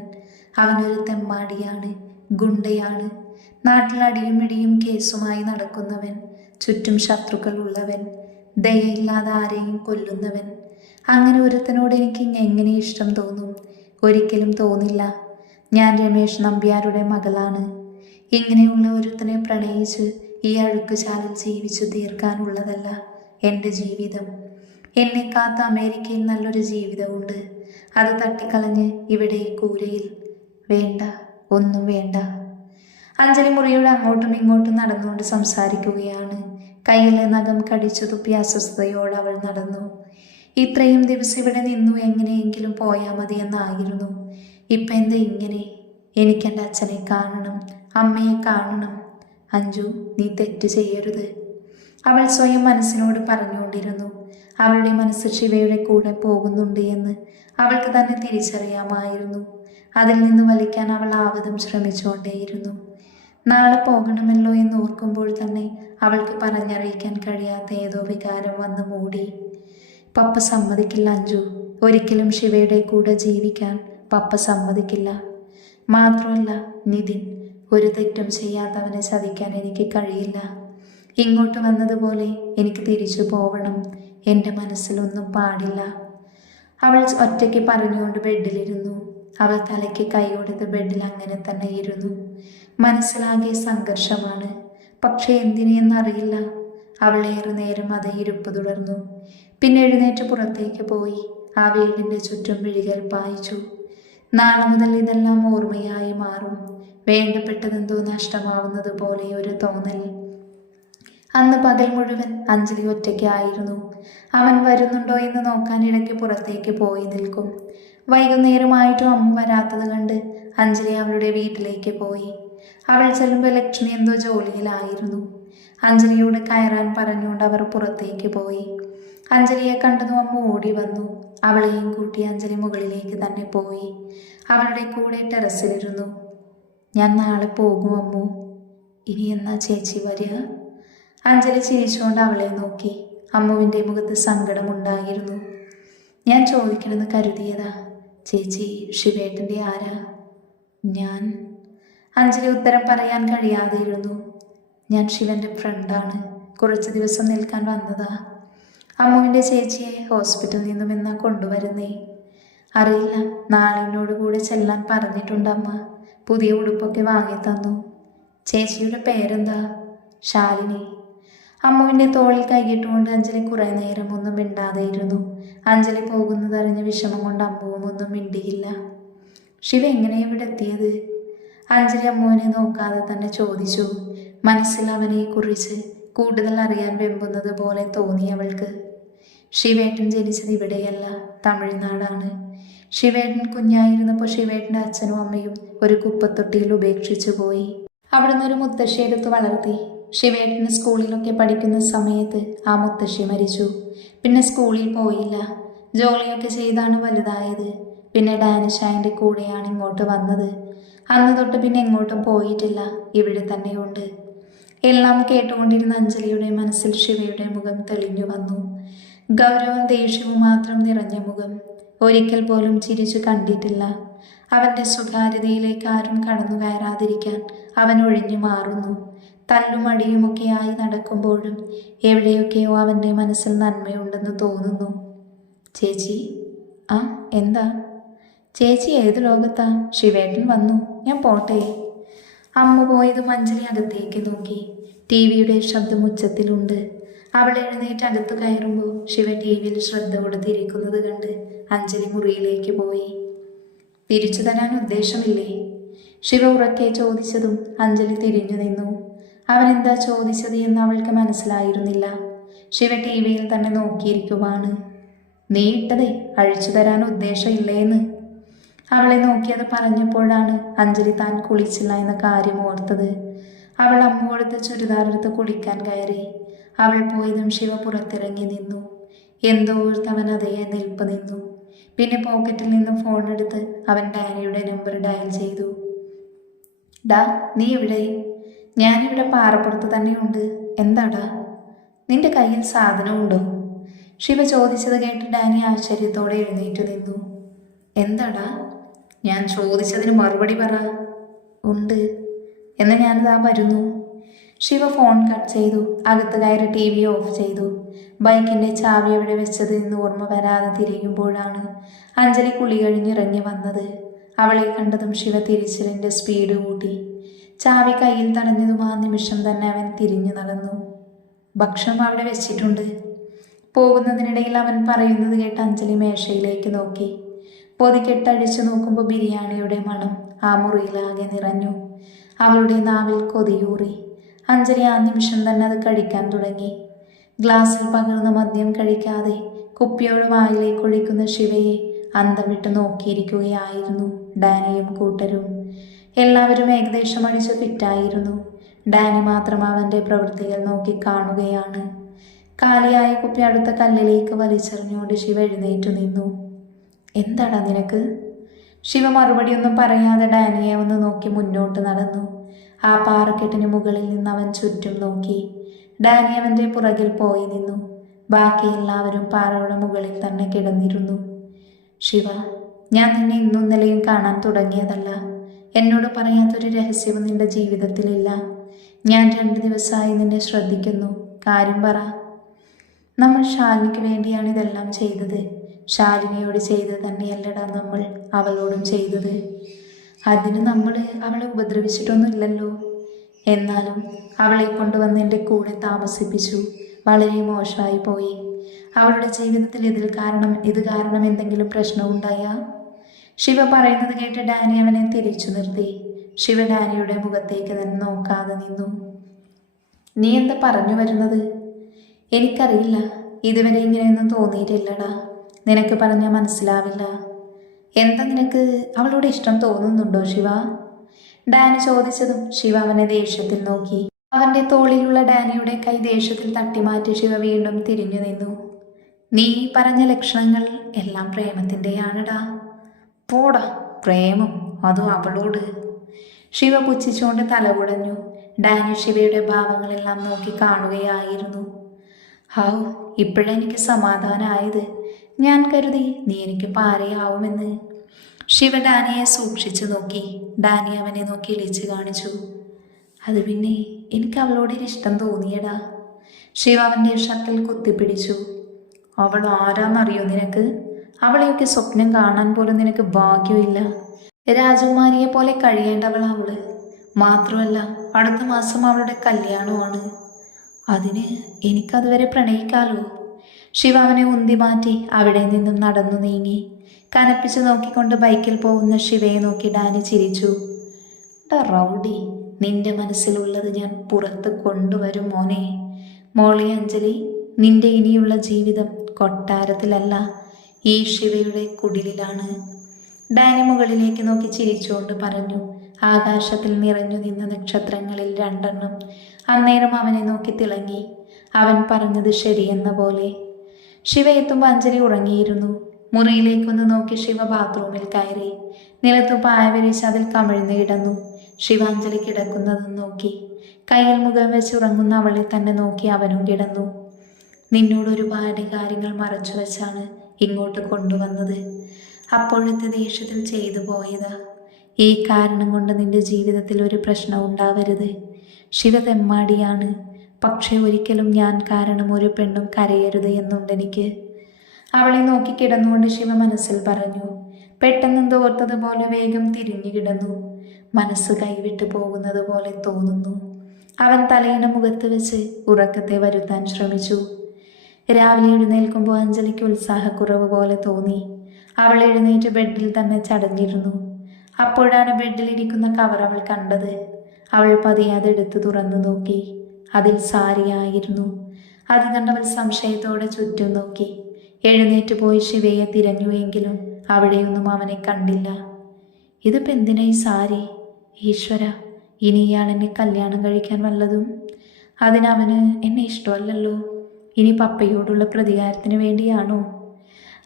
അവനൊരു തെമ്മാടിയാണ്, ഗുണ്ടയാണ്, നാട്ടിലടിയും ഇടിയും കേസുമായി നടക്കുന്നവൻ, ചുറ്റും ശത്രുക്കൾ ഉള്ളവൻ, ദയയില്ലാതെ ആരെയും കൊല്ലുന്നവൻ. അങ്ങനെ ഒരുത്തനോട് എനിക്ക് എങ്ങനെ ഇഷ്ടം തോന്നും? ഒരിക്കലും തോന്നില്ല. ഞാൻ രമേശ് നമ്പ്യാരുടെ മകളാണ്. ഇങ്ങനെയുള്ള ഒരുത്തനെ പ്രണയിച്ച് ഈ അഴുക്കുചാലിൽ ജീവിച്ചു തീർക്കാനുള്ളതല്ല എൻ്റെ ജീവിതം. എന്നെ കാത്ത അമേരിക്കയിൽ നല്ലൊരു ജീവിതമുണ്ട്. അത് തട്ടിക്കളഞ്ഞ് ഇവിടെ കൂരയിൽ വേണ്ട, ഒന്നും വേണ്ട. അഞ്ജലി മുറിയുടെ അങ്ങോട്ടും ഇങ്ങോട്ടും നടന്നുകൊണ്ട് സംസാരിക്കുകയാണ്. കയ്യിലെ നഖം കടിച്ചു തുപ്പി അസ്വസ്ഥതയോടെ അവൾ നടന്നു. ഇത്രയും ദിവസം ഇവിടെ നിന്നു എങ്ങനെയെങ്കിലും പോയാൽ മതിയെന്നായിരുന്നു. ഇപ്പം എന്താ ഇങ്ങനെ? എനിക്കെൻ്റെ അച്ഛനെ കാണണം, അമ്മയെ കാണണം. അഞ്ജു, നീ തെറ്റ് ചെയ്യരുത്, അവൾ സ്വയം മനസ്സിനോട് പറഞ്ഞുകൊണ്ടിരുന്നു. അവളുടെ മനസ്സ് ശിവയുടെ കൂടെ പോകുന്നുണ്ട് എന്ന് അവൾക്ക് തന്നെ തിരിച്ചറിയാമായിരുന്നു. അതിൽ നിന്ന് വലിക്കാൻ അവൾ ആവതും ശ്രമിച്ചുകൊണ്ടേയിരുന്നു. നാളെ പോകണമല്ലോ എന്ന് ഓർക്കുമ്പോൾ തന്നെ അവൾക്ക് പറഞ്ഞറിയിക്കാൻ കഴിയാത്ത ഏതോ വികാരം വന്ന് മൂടി. പപ്പ സമ്മതിക്കില്ല അഞ്ജു, ഒരിക്കലും ശിവയുടെ കൂടെ ജീവിക്കാൻ പപ്പ സമ്മതിക്കില്ല. മാത്രമല്ല നിതിൻ, ഒരു തെറ്റും ചെയ്യാത്തവനെ ചതിക്കാൻ എനിക്ക് കഴിയില്ല. ഇങ്ങോട്ട് വന്നതുപോലെ എനിക്ക് തിരിച്ചു പോവണം. എൻ്റെ മനസ്സിലൊന്നും പാടില്ല. അവൾ ഒറ്റയ്ക്ക് പറഞ്ഞുകൊണ്ട് ബെഡിലിരുന്നു. അവൾ തലയ്ക്ക് കൈ കൊടുത്ത് ബെഡിൽ അങ്ങനെ തന്നെ ഇരുന്നു. മനസ്സിലാകെ സംഘർഷമാണ്. പക്ഷേ എന്തിനെന്നറിയില്ല. അവൾ ഏറെ നേരം അതേ ഇരിപ്പ് തുടർന്നു. പിന്നെ എഴുന്നേറ്റ് പുറത്തേക്ക് പോയി ആ വീടിൻ്റെ ചുറ്റും വിഴികൾ പായിച്ചു. നാളെ മുതൽ ഇതെല്ലാം ഓർമ്മയായി മാറും. വേണ്ടപ്പെട്ടതെന്തോ നഷ്ടമാവുന്നത് പോലെ ഒരു തോന്നൽ. അന്ന് പകൽ മുഴുവൻ അഞ്ജലി ഒറ്റയ്ക്കായിരുന്നു. അവൻ വരുന്നുണ്ടോ എന്ന് നോക്കാൻ ഇടയ്ക്ക് പുറത്തേക്ക് പോയി നിൽക്കും. വൈകുന്നേരമായിട്ടും അമ്മ വരാത്തത് കണ്ട് അഞ്ജലി അവളുടെ വീട്ടിലേക്ക് പോയി. അവൾ ചെല്ലുമ്പോൾ ലക്ഷ്മി എന്തോ ജോലിയിലായിരുന്നു. അഞ്ജലിയോട് കയറാൻ പറഞ്ഞുകൊണ്ട് അവർ പുറത്തേക്ക് പോയി. അഞ്ജലിയെ കണ്ടതും അമ്മ ഓടി വന്നു. അവളെയും കൂട്ടി അഞ്ജലി മുകളിലേക്ക് തന്നെ പോയി. അവളുടെ കൂടെ ടെറസിലിരുന്നു. ഞാൻ നാളെ പോകും അമ്മു. ഇനി എന്നാ ചേച്ചി വരിക? അഞ്ജലി ചിരിച്ചുകൊണ്ട് അവളെ നോക്കി. അമ്മുവിൻ്റെ മുഖത്ത് സങ്കടമുണ്ടായിരുന്നു. ഞാൻ ചോദിക്കണമെന്ന് കരുതിയതാ. ചേച്ചി ശിവേട്ടൻ്റെ ആരാ? ഞാൻ അഞ്ജലി ഉത്തരം പറയാൻ കഴിയാതെ ഇരുന്നു. ഞാൻ ശിവൻ്റെ ഫ്രണ്ടാണ്. കുറച്ച് ദിവസം നിൽക്കാൻ വന്നതാ. അമ്മുവിൻ്റെ ചേച്ചിയെ ഹോസ്പിറ്റലിൽ നിന്നും എന്നാ കൊണ്ടുവരുന്നേ? അറിയില്ല, നാളെ എന്നോട് കൂടെ ചെല്ലാൻ പറഞ്ഞിട്ടുണ്ട് അമ്മ. പുതിയ ഉടുപ്പൊക്കെ വാങ്ങി തന്നു. ചേച്ചിയുടെ പേരെന്താ? ശാലിനി. അമ്മുവിൻ്റെ തോളിൽ കൈയിട്ടുകൊണ്ട് അഞ്ജലി കുറേ നേരം ഒന്നും മിണ്ടാതെ ഇരുന്നു. അഞ്ജലി പോകുന്നതറിഞ്ഞ് വിഷമം കൊണ്ട് അമ്മുവും ഒന്നും മിണ്ടിയില്ല. ശിവ എങ്ങനെ ഇവിടെ എത്തിയത്? അഞ്ജലി അമ്മുവിനെ നോക്കാതെ തന്നെ ചോദിച്ചു. മനസ്സിൽ അവനെക്കുറിച്ച് കൂടുതൽ അറിയാൻ വെമ്പുന്നത് പോലെ തോന്നി അവൾക്ക്. ശിവേട്ടൻ ജനിച്ചത് ഇവിടെയല്ല, തമിഴ്നാടാണ്. ശിവേട്ടൻ കുഞ്ഞായിരുന്നപ്പോൾ ശിവേട്ടൻ്റെ അച്ഛനും അമ്മയും ഒരു കുപ്പത്തൊട്ടിയിൽ ഉപേക്ഷിച്ചു പോയി. അവിടുന്ന് ഒരു മുത്തശ്ശി എടുത്ത് വളർത്തി. ശിവേട്ടന് സ്കൂളിലൊക്കെ പഠിക്കുന്ന സമയത്ത് ആ മുത്തശ്ശി മരിച്ചു. പിന്നെ സ്കൂളിൽ പോയില്ല. ജോലിയൊക്കെ ചെയ്താണ് വലുതായത്. പിന്നെ ഡാനിഷായൻ്റെ കൂടെയാണ് ഇങ്ങോട്ട് വന്നത്. അന്ന് തൊട്ട് പിന്നെ എങ്ങോട്ടും പോയിട്ടില്ല, ഇവിടെ തന്നെയുണ്ട്. എല്ലാം കേട്ടുകൊണ്ടിരുന്ന അഞ്ജലിയുടെ മനസ്സിൽ ശിവയുടെ മുഖം തെളിഞ്ഞു വന്നു. ഗൗരവം ദേഷ്യവും മാത്രം നിറഞ്ഞ മുഖം. ഒരിക്കൽ പോലും ചിരിച്ചു കണ്ടിട്ടില്ല. അവൻ്റെ സ്വകാര്യതയിലേക്ക് ആരും കടന്നു കയറാതിരിക്കാൻ അവൻ ഒഴിഞ്ഞു മാറുന്നു. തല്ലും അടിയുമൊക്കെയായി നടക്കുമ്പോഴും എവിടെയൊക്കെയോ അവൻ്റെ മനസ്സിൽ നന്മയുണ്ടെന്ന് തോന്നുന്നു. ചേച്ചി, ആ എന്താ? ചേച്ചി ഏത് ലോകത്താ? ശിവേട്ടൻ വന്നു, ഞാൻ പോട്ടെ. അമ്മ പോയതും അഞ്ജലി അകത്തേക്ക് നോക്കി. ടി വിയുടെ ശബ്ദം ഉച്ചത്തിലുണ്ട്. അവൾ എഴുന്നേറ്റ് അകത്ത് കയറുമ്പോൾ ശിവ ടി വിയിൽ ശ്രദ്ധ കൊടുത്തിരിക്കുന്നത് കണ്ട് അഞ്ജലി മുറിയിലേക്ക് പോയി. തിരിച്ചു തരാൻ ഉദ്ദേശമില്ലേ? ശിവ ഉറക്കെ ചോദിച്ചതും അഞ്ജലി തിരിഞ്ഞു നിന്നു. അവൻ എന്താ ചോദിച്ചത് എന്ന് അവൾക്ക് മനസ്സിലായിരുന്നില്ല. ശിവ ടി വിയിൽ തന്നെ നോക്കിയിരിക്കുവാണ്. നീ ഇട്ടതേ അഴിച്ചു തരാൻ ഉദ്ദേശമില്ലേന്ന്. അവളെ നോക്കിയത് പറഞ്ഞപ്പോഴാണ് അഞ്ജലി താൻ കുളിച്ചില്ല എന്ന കാര്യം ഓർത്തത്. അവൾ അമ്മ കൊടുത്ത ചുരിദാറെടുത്ത് കുളിക്കാൻ കയറി. അവൾ പോയതും ശിവ പുറത്തിറങ്ങി നിന്നു. എന്തോ ഓർത്ത് അവൻ അതേ നിൽപ്പ് നിന്നു. പിന്നെ പോക്കറ്റിൽ നിന്നും ഫോൺ എടുത്ത് അവൻ ഡാനിയുടെ നമ്പർ ഡയൽ ചെയ്തു. ഡാ, നീ എവിടെ? ഞാനിവിടെ പാറപ്പുറത്ത് തന്നെയുണ്ട്. എന്താടാ? നിന്റെ കയ്യിൽ സാധനമുണ്ടോ? ശിവ ചോദിച്ചത് കേട്ട് ഡാനി ആശ്ചര്യത്തോടെ എഴുന്നേറ്റു നിന്നു. എന്താടാ? ഞാൻ ചോദിച്ചതിന് മറുപടി പറ. ഉണ്ട്. എന്നാൽ ഞാനിതാ വരുന്നു. ശിവ ഫോൺ കട്ട് ചെയ്തു. അകത്ത് കയറി ടി വി ഓഫ് ചെയ്തു. ബൈക്കിൻ്റെ ചാവി എവിടെ വെച്ചത് എന്ന് ഓർമ്മ വരാതെ തിരിയുമ്പോഴാണ് അഞ്ജലി കുളി കഴിഞ്ഞിറങ്ങി വന്നത്. അവളെ കണ്ടതും ശിവ തിരിച്ചിലിൻ്റെ സ്പീഡ് കൂട്ടി. ചാവി കയ്യിൽ തടഞ്ഞതും ആ നിമിഷം തന്നെ അവൻ തിരിഞ്ഞു നടന്നു. ഭക്ഷണം അവിടെ വെച്ചിട്ടുണ്ട്. പോകുന്നതിനിടയിൽ അവൻ പറയുന്നത് കേട്ട് അഞ്ജലി മേശയിലേക്ക് നോക്കി. പൊതിക്കെട്ടഴിച്ചു നോക്കുമ്പോൾ ബിരിയാണിയുടെ മണം ആ മുറിയിലാകെ നിറഞ്ഞു. അവളുടെ നാവിൽ കൊതിയൂറി. അഞ്ജലി ആ നിമിഷം തന്നെ അത് കഴിക്കാൻ തുടങ്ങി. ഗ്ലാസ്സിൽ പകർന്ന മദ്യം കഴിക്കാതെ കുപ്പിയോട് വായിലേക്ക് ഒഴിക്കുന്ന ശിവയെ അന്തം വിട്ട് നോക്കിയിരിക്കുകയായിരുന്നു ഡാനിയും കൂട്ടരും. എല്ലാവരും ഏകദേശം അടിച്ച് ഫിറ്റായിരുന്നു. ഡാനി മാത്രം അവൻ്റെ പ്രവൃത്തികൾ നോക്കി കാണുകയാണ്. കാലിയായ കുപ്പി അടുത്ത കല്ലിലേക്ക് വലിച്ചെറിഞ്ഞുകൊണ്ട് ശിവ എഴുന്നേറ്റു നിന്നു. എന്താടാ നിനക്ക്? ശിവ മറുപടിയൊന്നും പറയാതെ ഡാനിയെ ഒന്ന് നോക്കി മുന്നോട്ട് നടന്നു. ആ പാറക്കെട്ടിന് മുകളിൽ നിന്ന് അവൻ ചുറ്റും നോക്കി. ഡാനി അവൻ്റെ പുറകിൽ പോയി നിന്നു. ബാക്കി എല്ലാവരും പാറയുടെ മുകളിൽ തന്നെ കിടന്നിരുന്നു. ശിവ, ഞാൻ നിന്നെ ഇന്നും ഇന്നലെയും കാണാൻ തുടങ്ങിയതല്ല. എന്നോട് പറയാത്തൊരു രഹസ്യവും നിന്റെ ജീവിതത്തിലില്ല. ഞാൻ 2 ദിവസമായി നിന്നെ ശ്രദ്ധിക്കുന്നു. കാര്യം പറ. നമ്മൾ ശാലിനിക്ക് വേണ്ടിയാണ് ഇതെല്ലാം ചെയ്തത്. ശാലിനിയോട് ചെയ്തത് തന്നെയല്ലടാ നമ്മൾ അവളോടും ചെയ്തത്. അതിന് നമ്മൾ അവളെ ഉപദ്രവിച്ചിട്ടൊന്നുമില്ലല്ലോ. എന്നാലും അവളെ കൊണ്ടുവന്ന് എൻ്റെ കൂടെ താമസിപ്പിച്ചു. വളരെ മോശമായി പോയി. അവളുടെ ജീവിതത്തിൽ ഇത് കാരണം എന്തെങ്കിലും പ്രശ്നമുണ്ടായാ? ശിവ പറയുന്നത് കേട്ട് ഡാനി അവനെ തിരിച്ചു നിർത്തി. ശിവ ഡാനിയുടെ മുഖത്തേക്ക് തന്നെ നോക്കാതെ നിന്നു. നീ എന്താ പറഞ്ഞു വരുന്നത്? എനിക്കറിയില്ല. ഇതുവരെ ഇങ്ങനെയൊന്നും തോന്നിയിട്ടില്ലടാ. നിനക്ക് പറഞ്ഞാൽ മനസ്സിലാവില്ല. എന്താ നിനക്ക് അവളോട് ഇഷ്ടം തോന്നുന്നുണ്ടോ ശിവ? ഡാനി ചോദിച്ചതും ശിവ അവനെ ദേഷ്യത്തിൽ നോക്കി. അവൻ്റെ തോളിലുള്ള ഡാനിയുടെ കൈ ദേഷ്യത്തിൽ തട്ടിമാറ്റി ശിവ വീണ്ടും തിരിഞ്ഞു നിന്നു. നീ പറഞ്ഞ ലക്ഷണങ്ങൾ എല്ലാം പ്രേമത്തിൻ്റെയാണടാ. പോടാ, പ്രേമം? അതും അവളോട്? ശിവ പുച്ഛിച്ചുകൊണ്ട് തലകുടഞ്ഞു. ഡാനി ശിവയുടെ ഭാവങ്ങളെല്ലാം നോക്കി കാണുകയായിരുന്നു. ഹൗ, ഇപ്പോഴെനിക്ക് സമാധാനമായത്. ഞാൻ കരുതി നീ എനിക്ക് പാരയാവുമെന്ന്. ശിവ ഡാനിയെ സൂക്ഷിച്ചു നോക്കി. ഡാനി അവനെ നോക്കി ഇളിച്ച് കാണിച്ചു. അത് പിന്നെ എനിക്ക് അവളോട് ഇഷ്ടം തോന്നിയടാ. ശിവ അവൻ്റെ ഷർട്ടിൽ കുത്തിപ്പിടിച്ചു. അവൾ ആരാന്നറിയോ നിനക്ക്? അവളെയൊക്കെ സ്വപ്നം കാണാൻ പോലും നിനക്ക് ഭാഗ്യമില്ല. രാജകുമാരിയെ പോലെ കഴിയേണ്ടവൾ അവള്. മാത്രമല്ല അടുത്ത മാസം അവളുടെ കല്യാണമാണ്. അതിന് എനിക്കതുവരെ പ്രണയിക്കാലോ. ശിവ അവനെ ഉന്തി മാറ്റി അവിടെ നിന്നും നടന്നു നീങ്ങി. കനപ്പിച്ച് നോക്കിക്കൊണ്ട് ബൈക്കിൽ പോകുന്ന ശിവയെ നോക്കി ഡാനി ചിരിച്ചു. റൗഡി, നിന്റെ മനസ്സിലുള്ളത് ഞാൻ പുറത്ത് കൊണ്ടുവരും മോനെ. മോളെ അഞ്ജലി, നിന്റെ ഇനിയുള്ള ജീവിതം കൊട്ടാരത്തിലല്ല, ഈ ശിവയുടെ കുടിലിലാണ്. ഡാനി മുകളിലേക്ക് നോക്കി ചിരിച്ചുകൊണ്ട് പറഞ്ഞു. ആകാശത്തിൽ നിറഞ്ഞു നിന്ന നക്ഷത്രങ്ങളിൽ 2 അന്നേരം അവനെ നോക്കി തിളങ്ങി. അവൻ പറഞ്ഞത് ശരിയെന്ന പോലെ. ശിവ എത്തുമ്പോൾ അഞ്ജലി ഉറങ്ങിയിരുന്നു. മുറിയിലേക്കൊന്ന് നോക്കി ശിവ ബാത്റൂമിൽ കയറി. നിലത്തു പായ വിരിച്ച് അതിൽ കമിഴ്ന്നു കിടന്നു. ശിവ അഞ്ജലി കിടക്കുന്നതും നോക്കി. കയ്യിൽ മുഖം വെച്ച് ഉറങ്ങുന്ന അവളെ തന്നെ നോക്കി അവനും കിടന്നു. നിന്നോട് ഒരുപാട് കാര്യങ്ങൾ മറച്ചു വെച്ചാണ് ഇങ്ങോട്ട് കൊണ്ടുവന്നത്. അപ്പോഴത്തെ ദേഷ്യത്തിൽ ചെയ്തു പോയതാ. ഈ കാരണം കൊണ്ട് നിന്റെ ജീവിതത്തിൽ ഒരു പ്രശ്നം ഉണ്ടാവരുത്. ശിവ തെമ്മാടിയാണ്. പക്ഷേ ഒരിക്കലും ഞാൻ കാരണം ഒരു പെണ്ണും കരയരുത് എന്നുണ്ടെനിക്ക്. അവളെ നോക്കി കിടന്നുകൊണ്ട് ശിവ മനസ്സിൽ പറഞ്ഞു. പെട്ടെന്ന് ഓർത്തതുപോലെ വേഗം തിരിഞ്ഞു കിടന്നു. മനസ്സ് കൈവിട്ടു പോകുന്നത് പോലെ തോന്നുന്നു. അവൻ തലയിണ മുഖത്ത് വെച്ച് ഉറക്കത്തെ വരുത്താൻ ശ്രമിച്ചു. രാവിലെ എഴുന്നേൽക്കുമ്പോൾ അഞ്ജലിക്ക് ഉത്സാഹക്കുറവ് പോലെ തോന്നി. അവൾ എഴുന്നേറ്റ് ബെഡിൽ തന്നെ ചടഞ്ഞിരുന്നു. അപ്പോഴാണ് ബെഡിലിരിക്കുന്ന കവർ അവൾ കണ്ടത്. അവൾ പതിയെ അതെടുത്ത് തുറന്നു നോക്കി. അതിൽ സാരിയായിരുന്നു. അത് കണ്ടവൾ സംശയത്തോടെ ചുറ്റും നോക്കി. എഴുന്നേറ്റ് പോയി ശിവയെ തിരഞ്ഞുവെങ്കിലും അവിടെയൊന്നും അവനെ കണ്ടില്ല. ഇതിപ്പോൾ എന്തിനാ ഈ സാരി? ഈശ്വര, ഇനി ഇയാൾ എന്നെ കല്യാണം കഴിക്കാൻ വല്ലതും? അതിനവന് എന്നെ ഇഷ്ടമല്ലല്ലോ. ഇനി പപ്പയോടുള്ള പ്രതികാരത്തിന് വേണ്ടിയാണോ?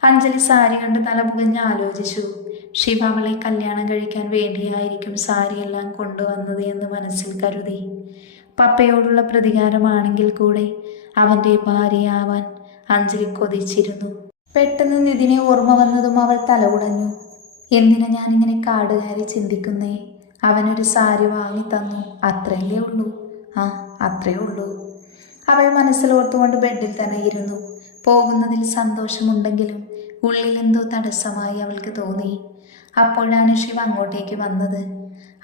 അഞ്ജലി സാരി കണ്ട് തലപുകഞ്ഞ് ആലോചിച്ചു. ശിവ അവളെ കല്യാണം കഴിക്കാൻ വേണ്ടിയായിരിക്കും സാരിയെല്ലാം കൊണ്ടുവന്നത് എന്ന് മനസ്സിൽ കരുതി. പപ്പയോടുള്ള പ്രതികാരമാണെങ്കിൽ കൂടെ അവൻ്റെ ഭാര്യയാവാൻ അഞ്ജലി കൊതിച്ചിരുന്നു. പെട്ടെന്ന് നിതിനെ ഓർമ്മ വന്നതും അവൾ തല ഉടഞ്ഞു. എന്തിനാ ഞാനിങ്ങനെ കാടുകയറി ചിന്തിക്കുന്നേ? അവനൊരു സാരി വാങ്ങി തന്നു, അത്രയല്ലേ ഉള്ളൂ. അത്രേ ഉള്ളൂ. അവൾ മനസ്സിലോർത്തുകൊണ്ട് ബെഡിൽ തന്നെ ഇരുന്നു. പോകുന്നതിൽ സന്തോഷമുണ്ടെങ്കിലും ഉള്ളിലെന്തോ തടസ്സമായി അവൾക്ക് തോന്നി. അപ്പോഴാണ് ശിവ അങ്ങോട്ടേക്ക് വന്നത്.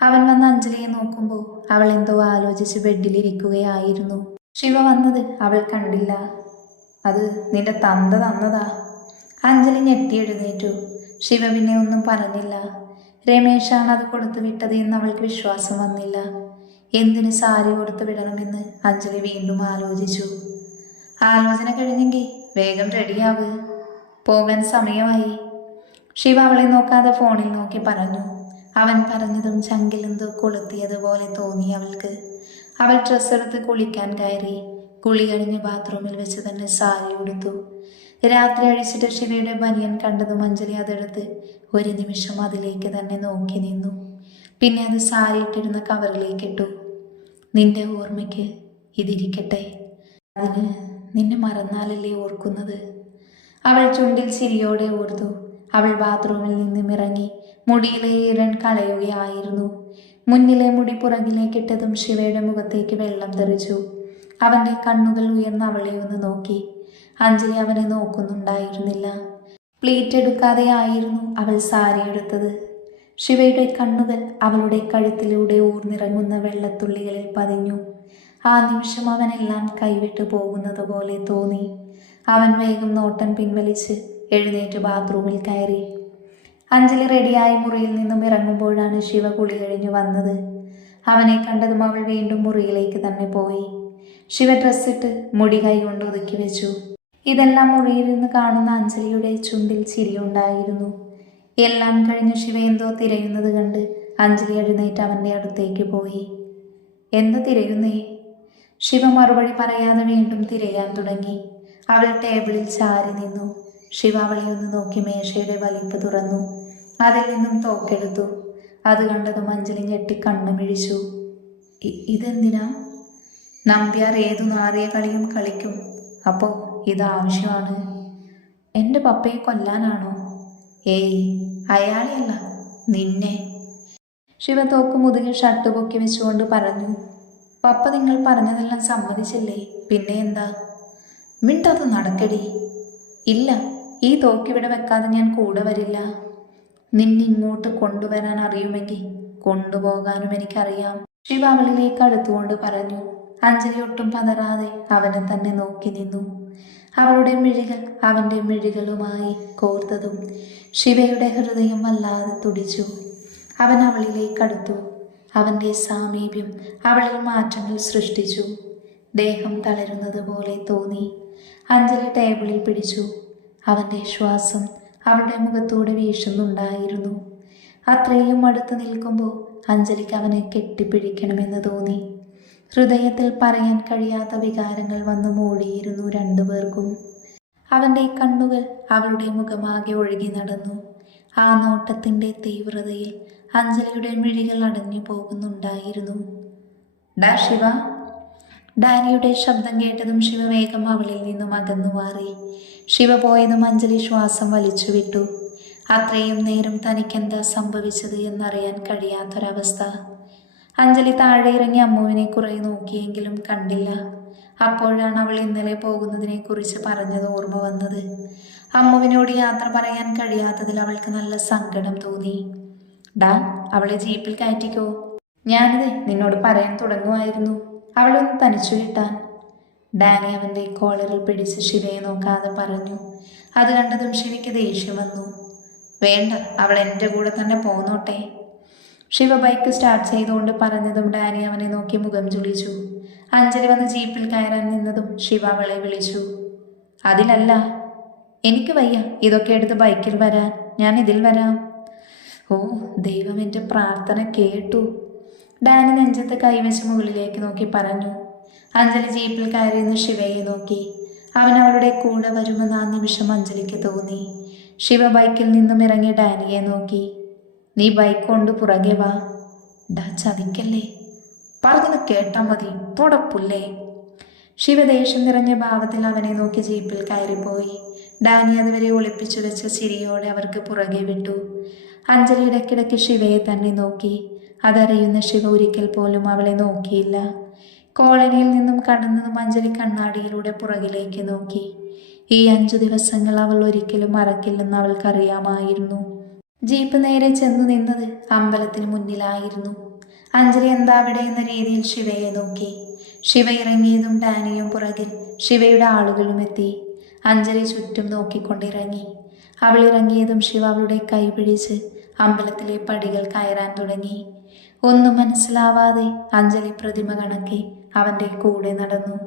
അവൻ വന്ന് അഞ്ജലിയെ നോക്കുമ്പോൾ അവൾ എന്തോ ആലോചിച്ച് ബെഡിലിരിക്കുകയായിരുന്നു. ശിവ വന്നത് അവൾ കണ്ടില്ല. അത് നിന്റെ തന്ത തന്നതാ. അഞ്ജലി ഞെട്ടി എഴുന്നേറ്റു. ശിവ പിന്നെ ഒന്നും പറഞ്ഞില്ല. രമേശാണ് അത് കൊടുത്തു വിട്ടത് എന്ന് അവൾക്ക് വിശ്വാസം വന്നില്ല. എന്തിന് സാരി കൊടുത്തു വിടണമെന്ന് അഞ്ജലി വീണ്ടും ആലോചിച്ചു. ആലോചന കഴിഞ്ഞെങ്കിൽ വേഗം റെഡിയാവ്, പോകാൻ സമയമായി. ശിവ അവളെ നോക്കാതെ ഫോണിൽ നോക്കി പറഞ്ഞു. അവൻ പറഞ്ഞതും ചങ്കിലെന്തോ കൊളുത്തിയതുപോലെ തോന്നി അവൾക്ക്. അവൾ ഡ്രസ്സെടുത്ത് കുളിക്കാൻ കയറി. കുളി കഴിഞ്ഞ് ബാത്റൂമിൽ വെച്ച് തന്നെ സാരി ഉടുത്തു. രാത്രി അഴിച്ചിട്ട് ശിവയുടെ ബനിയൻ കണ്ടതും അഞ്ജലി അതെടുത്ത് ഒരു നിമിഷം അതിലേക്ക് തന്നെ നോക്കി നിന്നു. പിന്നെ അത് സാരി ഇട്ടിരുന്ന കവറിലേക്ക് ഇട്ടു. നിന്റെ ഓർമ്മയ്ക്ക് ഇതിരിക്കട്ടെ. അതിന് നിന്നെ മറന്നാലല്ലേ ഓർക്കുന്നത്? അവൾ ചുണ്ടിൽ ചിരിയോടെ ഓർത്തു. അവൾ ബാത്റൂമിൽ നിന്നും ഇറങ്ങി മുടിയിലെ ഈറൻ കളയുകയായിരുന്നു. മുന്നിലെ മുടി പുറകിലേക്കിട്ടതും ശിവയുടെ മുഖത്തേക്ക് വെള്ളം തെറിച്ചു. അവൻ്റെ കണ്ണുകൾ ഉയർന്ന് അവളെ ഒന്ന് നോക്കി. അഞ്ജലി അവനെ നോക്കുന്നുണ്ടായിരുന്നില്ല. പ്ലീറ്റ് എടുക്കാതെ ആയിരുന്നു അവൾ സാരി എടുത്തത്. ശിവയുടെ കണ്ണുകൾ അവളുടെ കഴുത്തിലൂടെ ഊർന്നിറങ്ങുന്ന വെള്ളത്തുള്ളികളിൽ പതിഞ്ഞു. ആ നിമിഷം അവനെല്ലാം കൈവിട്ടു പോകുന്നത് പോലെ തോന്നി. അവൻ വേഗം നോട്ടം പിൻവലിച്ച് എഴുന്നേറ്റ് ബാത്റൂമിൽ കയറി. അഞ്ജലി റെഡിയായി മുറിയിൽ നിന്നും ഇറങ്ങുമ്പോഴാണ് ശിവ കുളി കഴിഞ്ഞു വന്നത്. അവനെ കണ്ടതും അവൾ വീണ്ടും മുറിയിലേക്ക് തന്നെ പോയി. ശിവ ഡ്രസ്സിട്ട് മുടി കൈകൊണ്ട് ഒതുക്കി വെച്ചു. ഇതെല്ലാം മുറിയിലിരുന്ന് കാണുന്ന അഞ്ജലിയുടെ ചുണ്ടിൽ ചിരിയുണ്ടായിരുന്നു. എല്ലാം കഴിഞ്ഞ് ശിവ എന്തോ തിരയുന്നത് കണ്ട് അഞ്ജലി എഴുന്നേറ്റ് അവൻ്റെ അടുത്തേക്ക് പോയി. എന്ത് തിരയുന്നേ? ശിവ മറുപടി പറയാതെ വീണ്ടും തിരയാൻ തുടങ്ങി. അവൾ ടേബിളിൽ ചാരി നിന്നു. ശിവ അവളെ ഒന്ന് നോക്കി മേശയുടെ വലിപ്പ് തുറന്നു. അതിൽ നിന്നും തോക്കെടുത്തു. അത് കണ്ടതും അഞ്ജലി ഞെട്ടി കണ്ണുമിഴിച്ചു. ഇതെന്തിനാ? നമ്പ്യാർ ഏതു നാറിയ കളിയും കളിക്കും. അപ്പോൾ ഇതാവശ്യമാണ്. എൻ്റെ പപ്പയെ കൊല്ലാനാണോ? ഏയ്, അയാളെയല്ല, നിന്നെ. ശിവ തോക്ക് മുതുകിൽ ഷർട്ട് പൊക്കി വെച്ചുകൊണ്ട് പറഞ്ഞു. പപ്പ നിങ്ങൾ പറഞ്ഞതെല്ലാം സമ്മതിച്ചില്ലേ? പിന്നെ എന്താ? മിണ്ടത് നടക്കടി. ഇല്ല, ഈ തോക്കിവിടെ വെക്കാതെ ഞാൻ കൂടെ വരില്ല. നിന്നിങ്ങോട്ട് കൊണ്ടുവരാൻ അറിയുമെങ്കിൽ കൊണ്ടുപോകാനും എനിക്കറിയാം. ശിവ അവളിലേക്ക് അടുത്തുകൊണ്ട് പറഞ്ഞു. അഞ്ജലി ഒട്ടും പതറാതെ അവനെ തന്നെ നോക്കി നിന്നു. അവളുടെ മിഴികൾ അവൻ്റെ മിഴികളുമായി കോർത്തതും ശിവയുടെ ഹൃദയം വല്ലാതെ തുടിച്ചു. അവൻ അവളിലേക്കടുത്തു. അവൻ്റെ സാമീപ്യം അവളിൽ മാറ്റങ്ങൾ സൃഷ്ടിച്ചു. ദേഹം തളരുന്നത് പോലെ തോന്നി. അഞ്ജലി ടേബിളിൽ പിടിച്ചു. അവൻ്റെ ശ്വാസം അവളുടെ മുഖത്തൂടെ വീശുന്നുണ്ടായിരുന്നു. അത്രയും അടുത്ത് നിൽക്കുമ്പോൾ അഞ്ജലിക്ക് അവനെ കെട്ടിപ്പിടിക്കണമെന്ന് തോന്നി. ഹൃദയത്തിൽ പറയാൻ കഴിയാത്ത വികാരങ്ങൾ വന്നു മൂടിയിരുന്നു രണ്ടുപേർക്കും. അവൻ്റെ കണ്ണുകൾ അവളുടെ മുഖമാകെ ഒഴുകി നടന്നു. ആ നോട്ടത്തിൻ്റെ തീവ്രതയിൽ അഞ്ജലിയുടെ മിഴികൾ അടഞ്ഞു പോകുന്നുണ്ടായിരുന്നു. ഡാ ശിവ. ഡാനിയുടെ ശബ്ദം കേട്ടതും ശിവ വേഗം അവളിൽ നിന്നും അകന്നു മാറി. ശിവ പോയതും അഞ്ജലി ശ്വാസം വലിച്ചു വിട്ടു. അത്രയും നേരം തനിക്കെന്താ സംഭവിച്ചത് എന്നറിയാൻ കഴിയാത്തൊരവസ്ഥ. അഞ്ജലി താഴെ ഇറങ്ങി അമ്മുവിനെ കുറെ നോക്കിയെങ്കിലും കണ്ടില്ല. അപ്പോഴാണ് അവൾ ഇന്നലെ പോകുന്നതിനെ കുറിച്ച് പറഞ്ഞത് ഓർമ്മ വന്നത്. അമ്മുവിനോട് യാത്ര പറയാൻ കഴിയാത്തതിൽ അവൾക്ക് നല്ല സങ്കടം തോന്നി. ഡാ, അവളെ ജീപ്പിൽ കയറ്റിക്കോ. ഞാനിത് നിന്നോട് പറയാൻ തുടങ്ങുമായിരുന്നു, അവളെ ഒന്ന് തനിച്ചു കിട്ടാൻ. ഡാനി അവൻ്റെ കോളറിൽ പിടിച്ച് ശിവയെ നോക്കാതെ പറഞ്ഞു. അത് കണ്ടതും ശിവയ്ക്ക് ദേഷ്യം വന്നു. വേണ്ട, അവൾ എൻ്റെ കൂടെ തന്നെ പോന്നോട്ടെ. ശിവ ബൈക്ക് സ്റ്റാർട്ട് ചെയ്തുകൊണ്ട് പറഞ്ഞതും ഡാനി അവനെ നോക്കി മുഖം ചുളിച്ചു. അഞ്ജലി വന്ന് ജീപ്പിൽ കയറാൻ നിന്നതും ശിവ അവളെ വിളിച്ചു. അതിലല്ല, എനിക്ക് വയ്യ ഇതൊക്കെ എടുത്ത് ബൈക്കിൽ വരാൻ, ഞാൻ ഇതിൽ വരാം. ഓ ദൈവം, എൻ്റെ പ്രാർത്ഥന കേട്ടു. ഡാനി നെഞ്ചത്ത് കൈവച്ച് മുകളിലേക്ക് നോക്കി പറഞ്ഞു. അഞ്ജലി ജീപ്പിൽ കയറിയെന്ന് ശിവയെ നോക്കി. അവൻ അവളുടെ കൂടെ വരുമെന്ന് ആ നിമിഷം അഞ്ജലിക്ക് തോന്നി. ശിവ ബൈക്കിൽ നിന്നും ഇറങ്ങി ഡാനിയെ നോക്കി. നീ ബൈക്ക് കൊണ്ട് പുറകെ വാ. ഡാ, ചതിക്കല്ലേ, പറഞ്ഞത് കേട്ടാ മതി, പൊടപ്പുല്ലേ. ശിവ ദേഷ്യം നിറഞ്ഞ ഭാവത്തിൽ അവനെ നോക്കി ജീപ്പിൽ കയറിപ്പോയി. ഡാനി അതുവരെ ഒളിപ്പിച്ചു വെച്ച ചിരിയോടെ അവർക്ക് പുറകെ വിട്ടു. അഞ്ജലി ഇടയ്ക്കിടയ്ക്ക് ശിവയെ തന്നെ നോക്കി. അതറിയുന്ന ശിവ ഒരിക്കൽ പോലും അവളെ നോക്കിയില്ല. കോളനിയിൽ നിന്നും കടന്നതും അഞ്ജലി കണ്ണാടിയിലൂടെ പുറകിലേക്ക് നോക്കി. ഈ 5 ദിവസങ്ങൾ അവൾ ഒരിക്കലും മറക്കില്ലെന്ന് അവൾക്കറിയാമായിരുന്നു. ജീപ്പ് നേരെ ചെന്നു നിന്നത് അമ്പലത്തിന് മുന്നിലായിരുന്നു. അഞ്ജലി എന്താ അവിടെ എന്ന രീതിയിൽ ശിവയെ നോക്കി. ശിവ ഇറങ്ങിയതും ഡാനിയും പുറകിൽ ശിവയുടെ ആളുകളും എത്തി. അഞ്ജലി ചുറ്റും നോക്കിക്കൊണ്ടിറങ്ങി. അവൾ ഇറങ്ങിയതും ശിവ അവളുടെ കൈ പിടിച്ച് അമ്പലത്തിലെ പടികൾ കയറാൻ തുടങ്ങി. ഒന്നും മനസ്സിലാവാതെ അഞ്ജലി പ്രതിമ കണക്കെ അവൻ്റെ കൂടെ നടന്നു.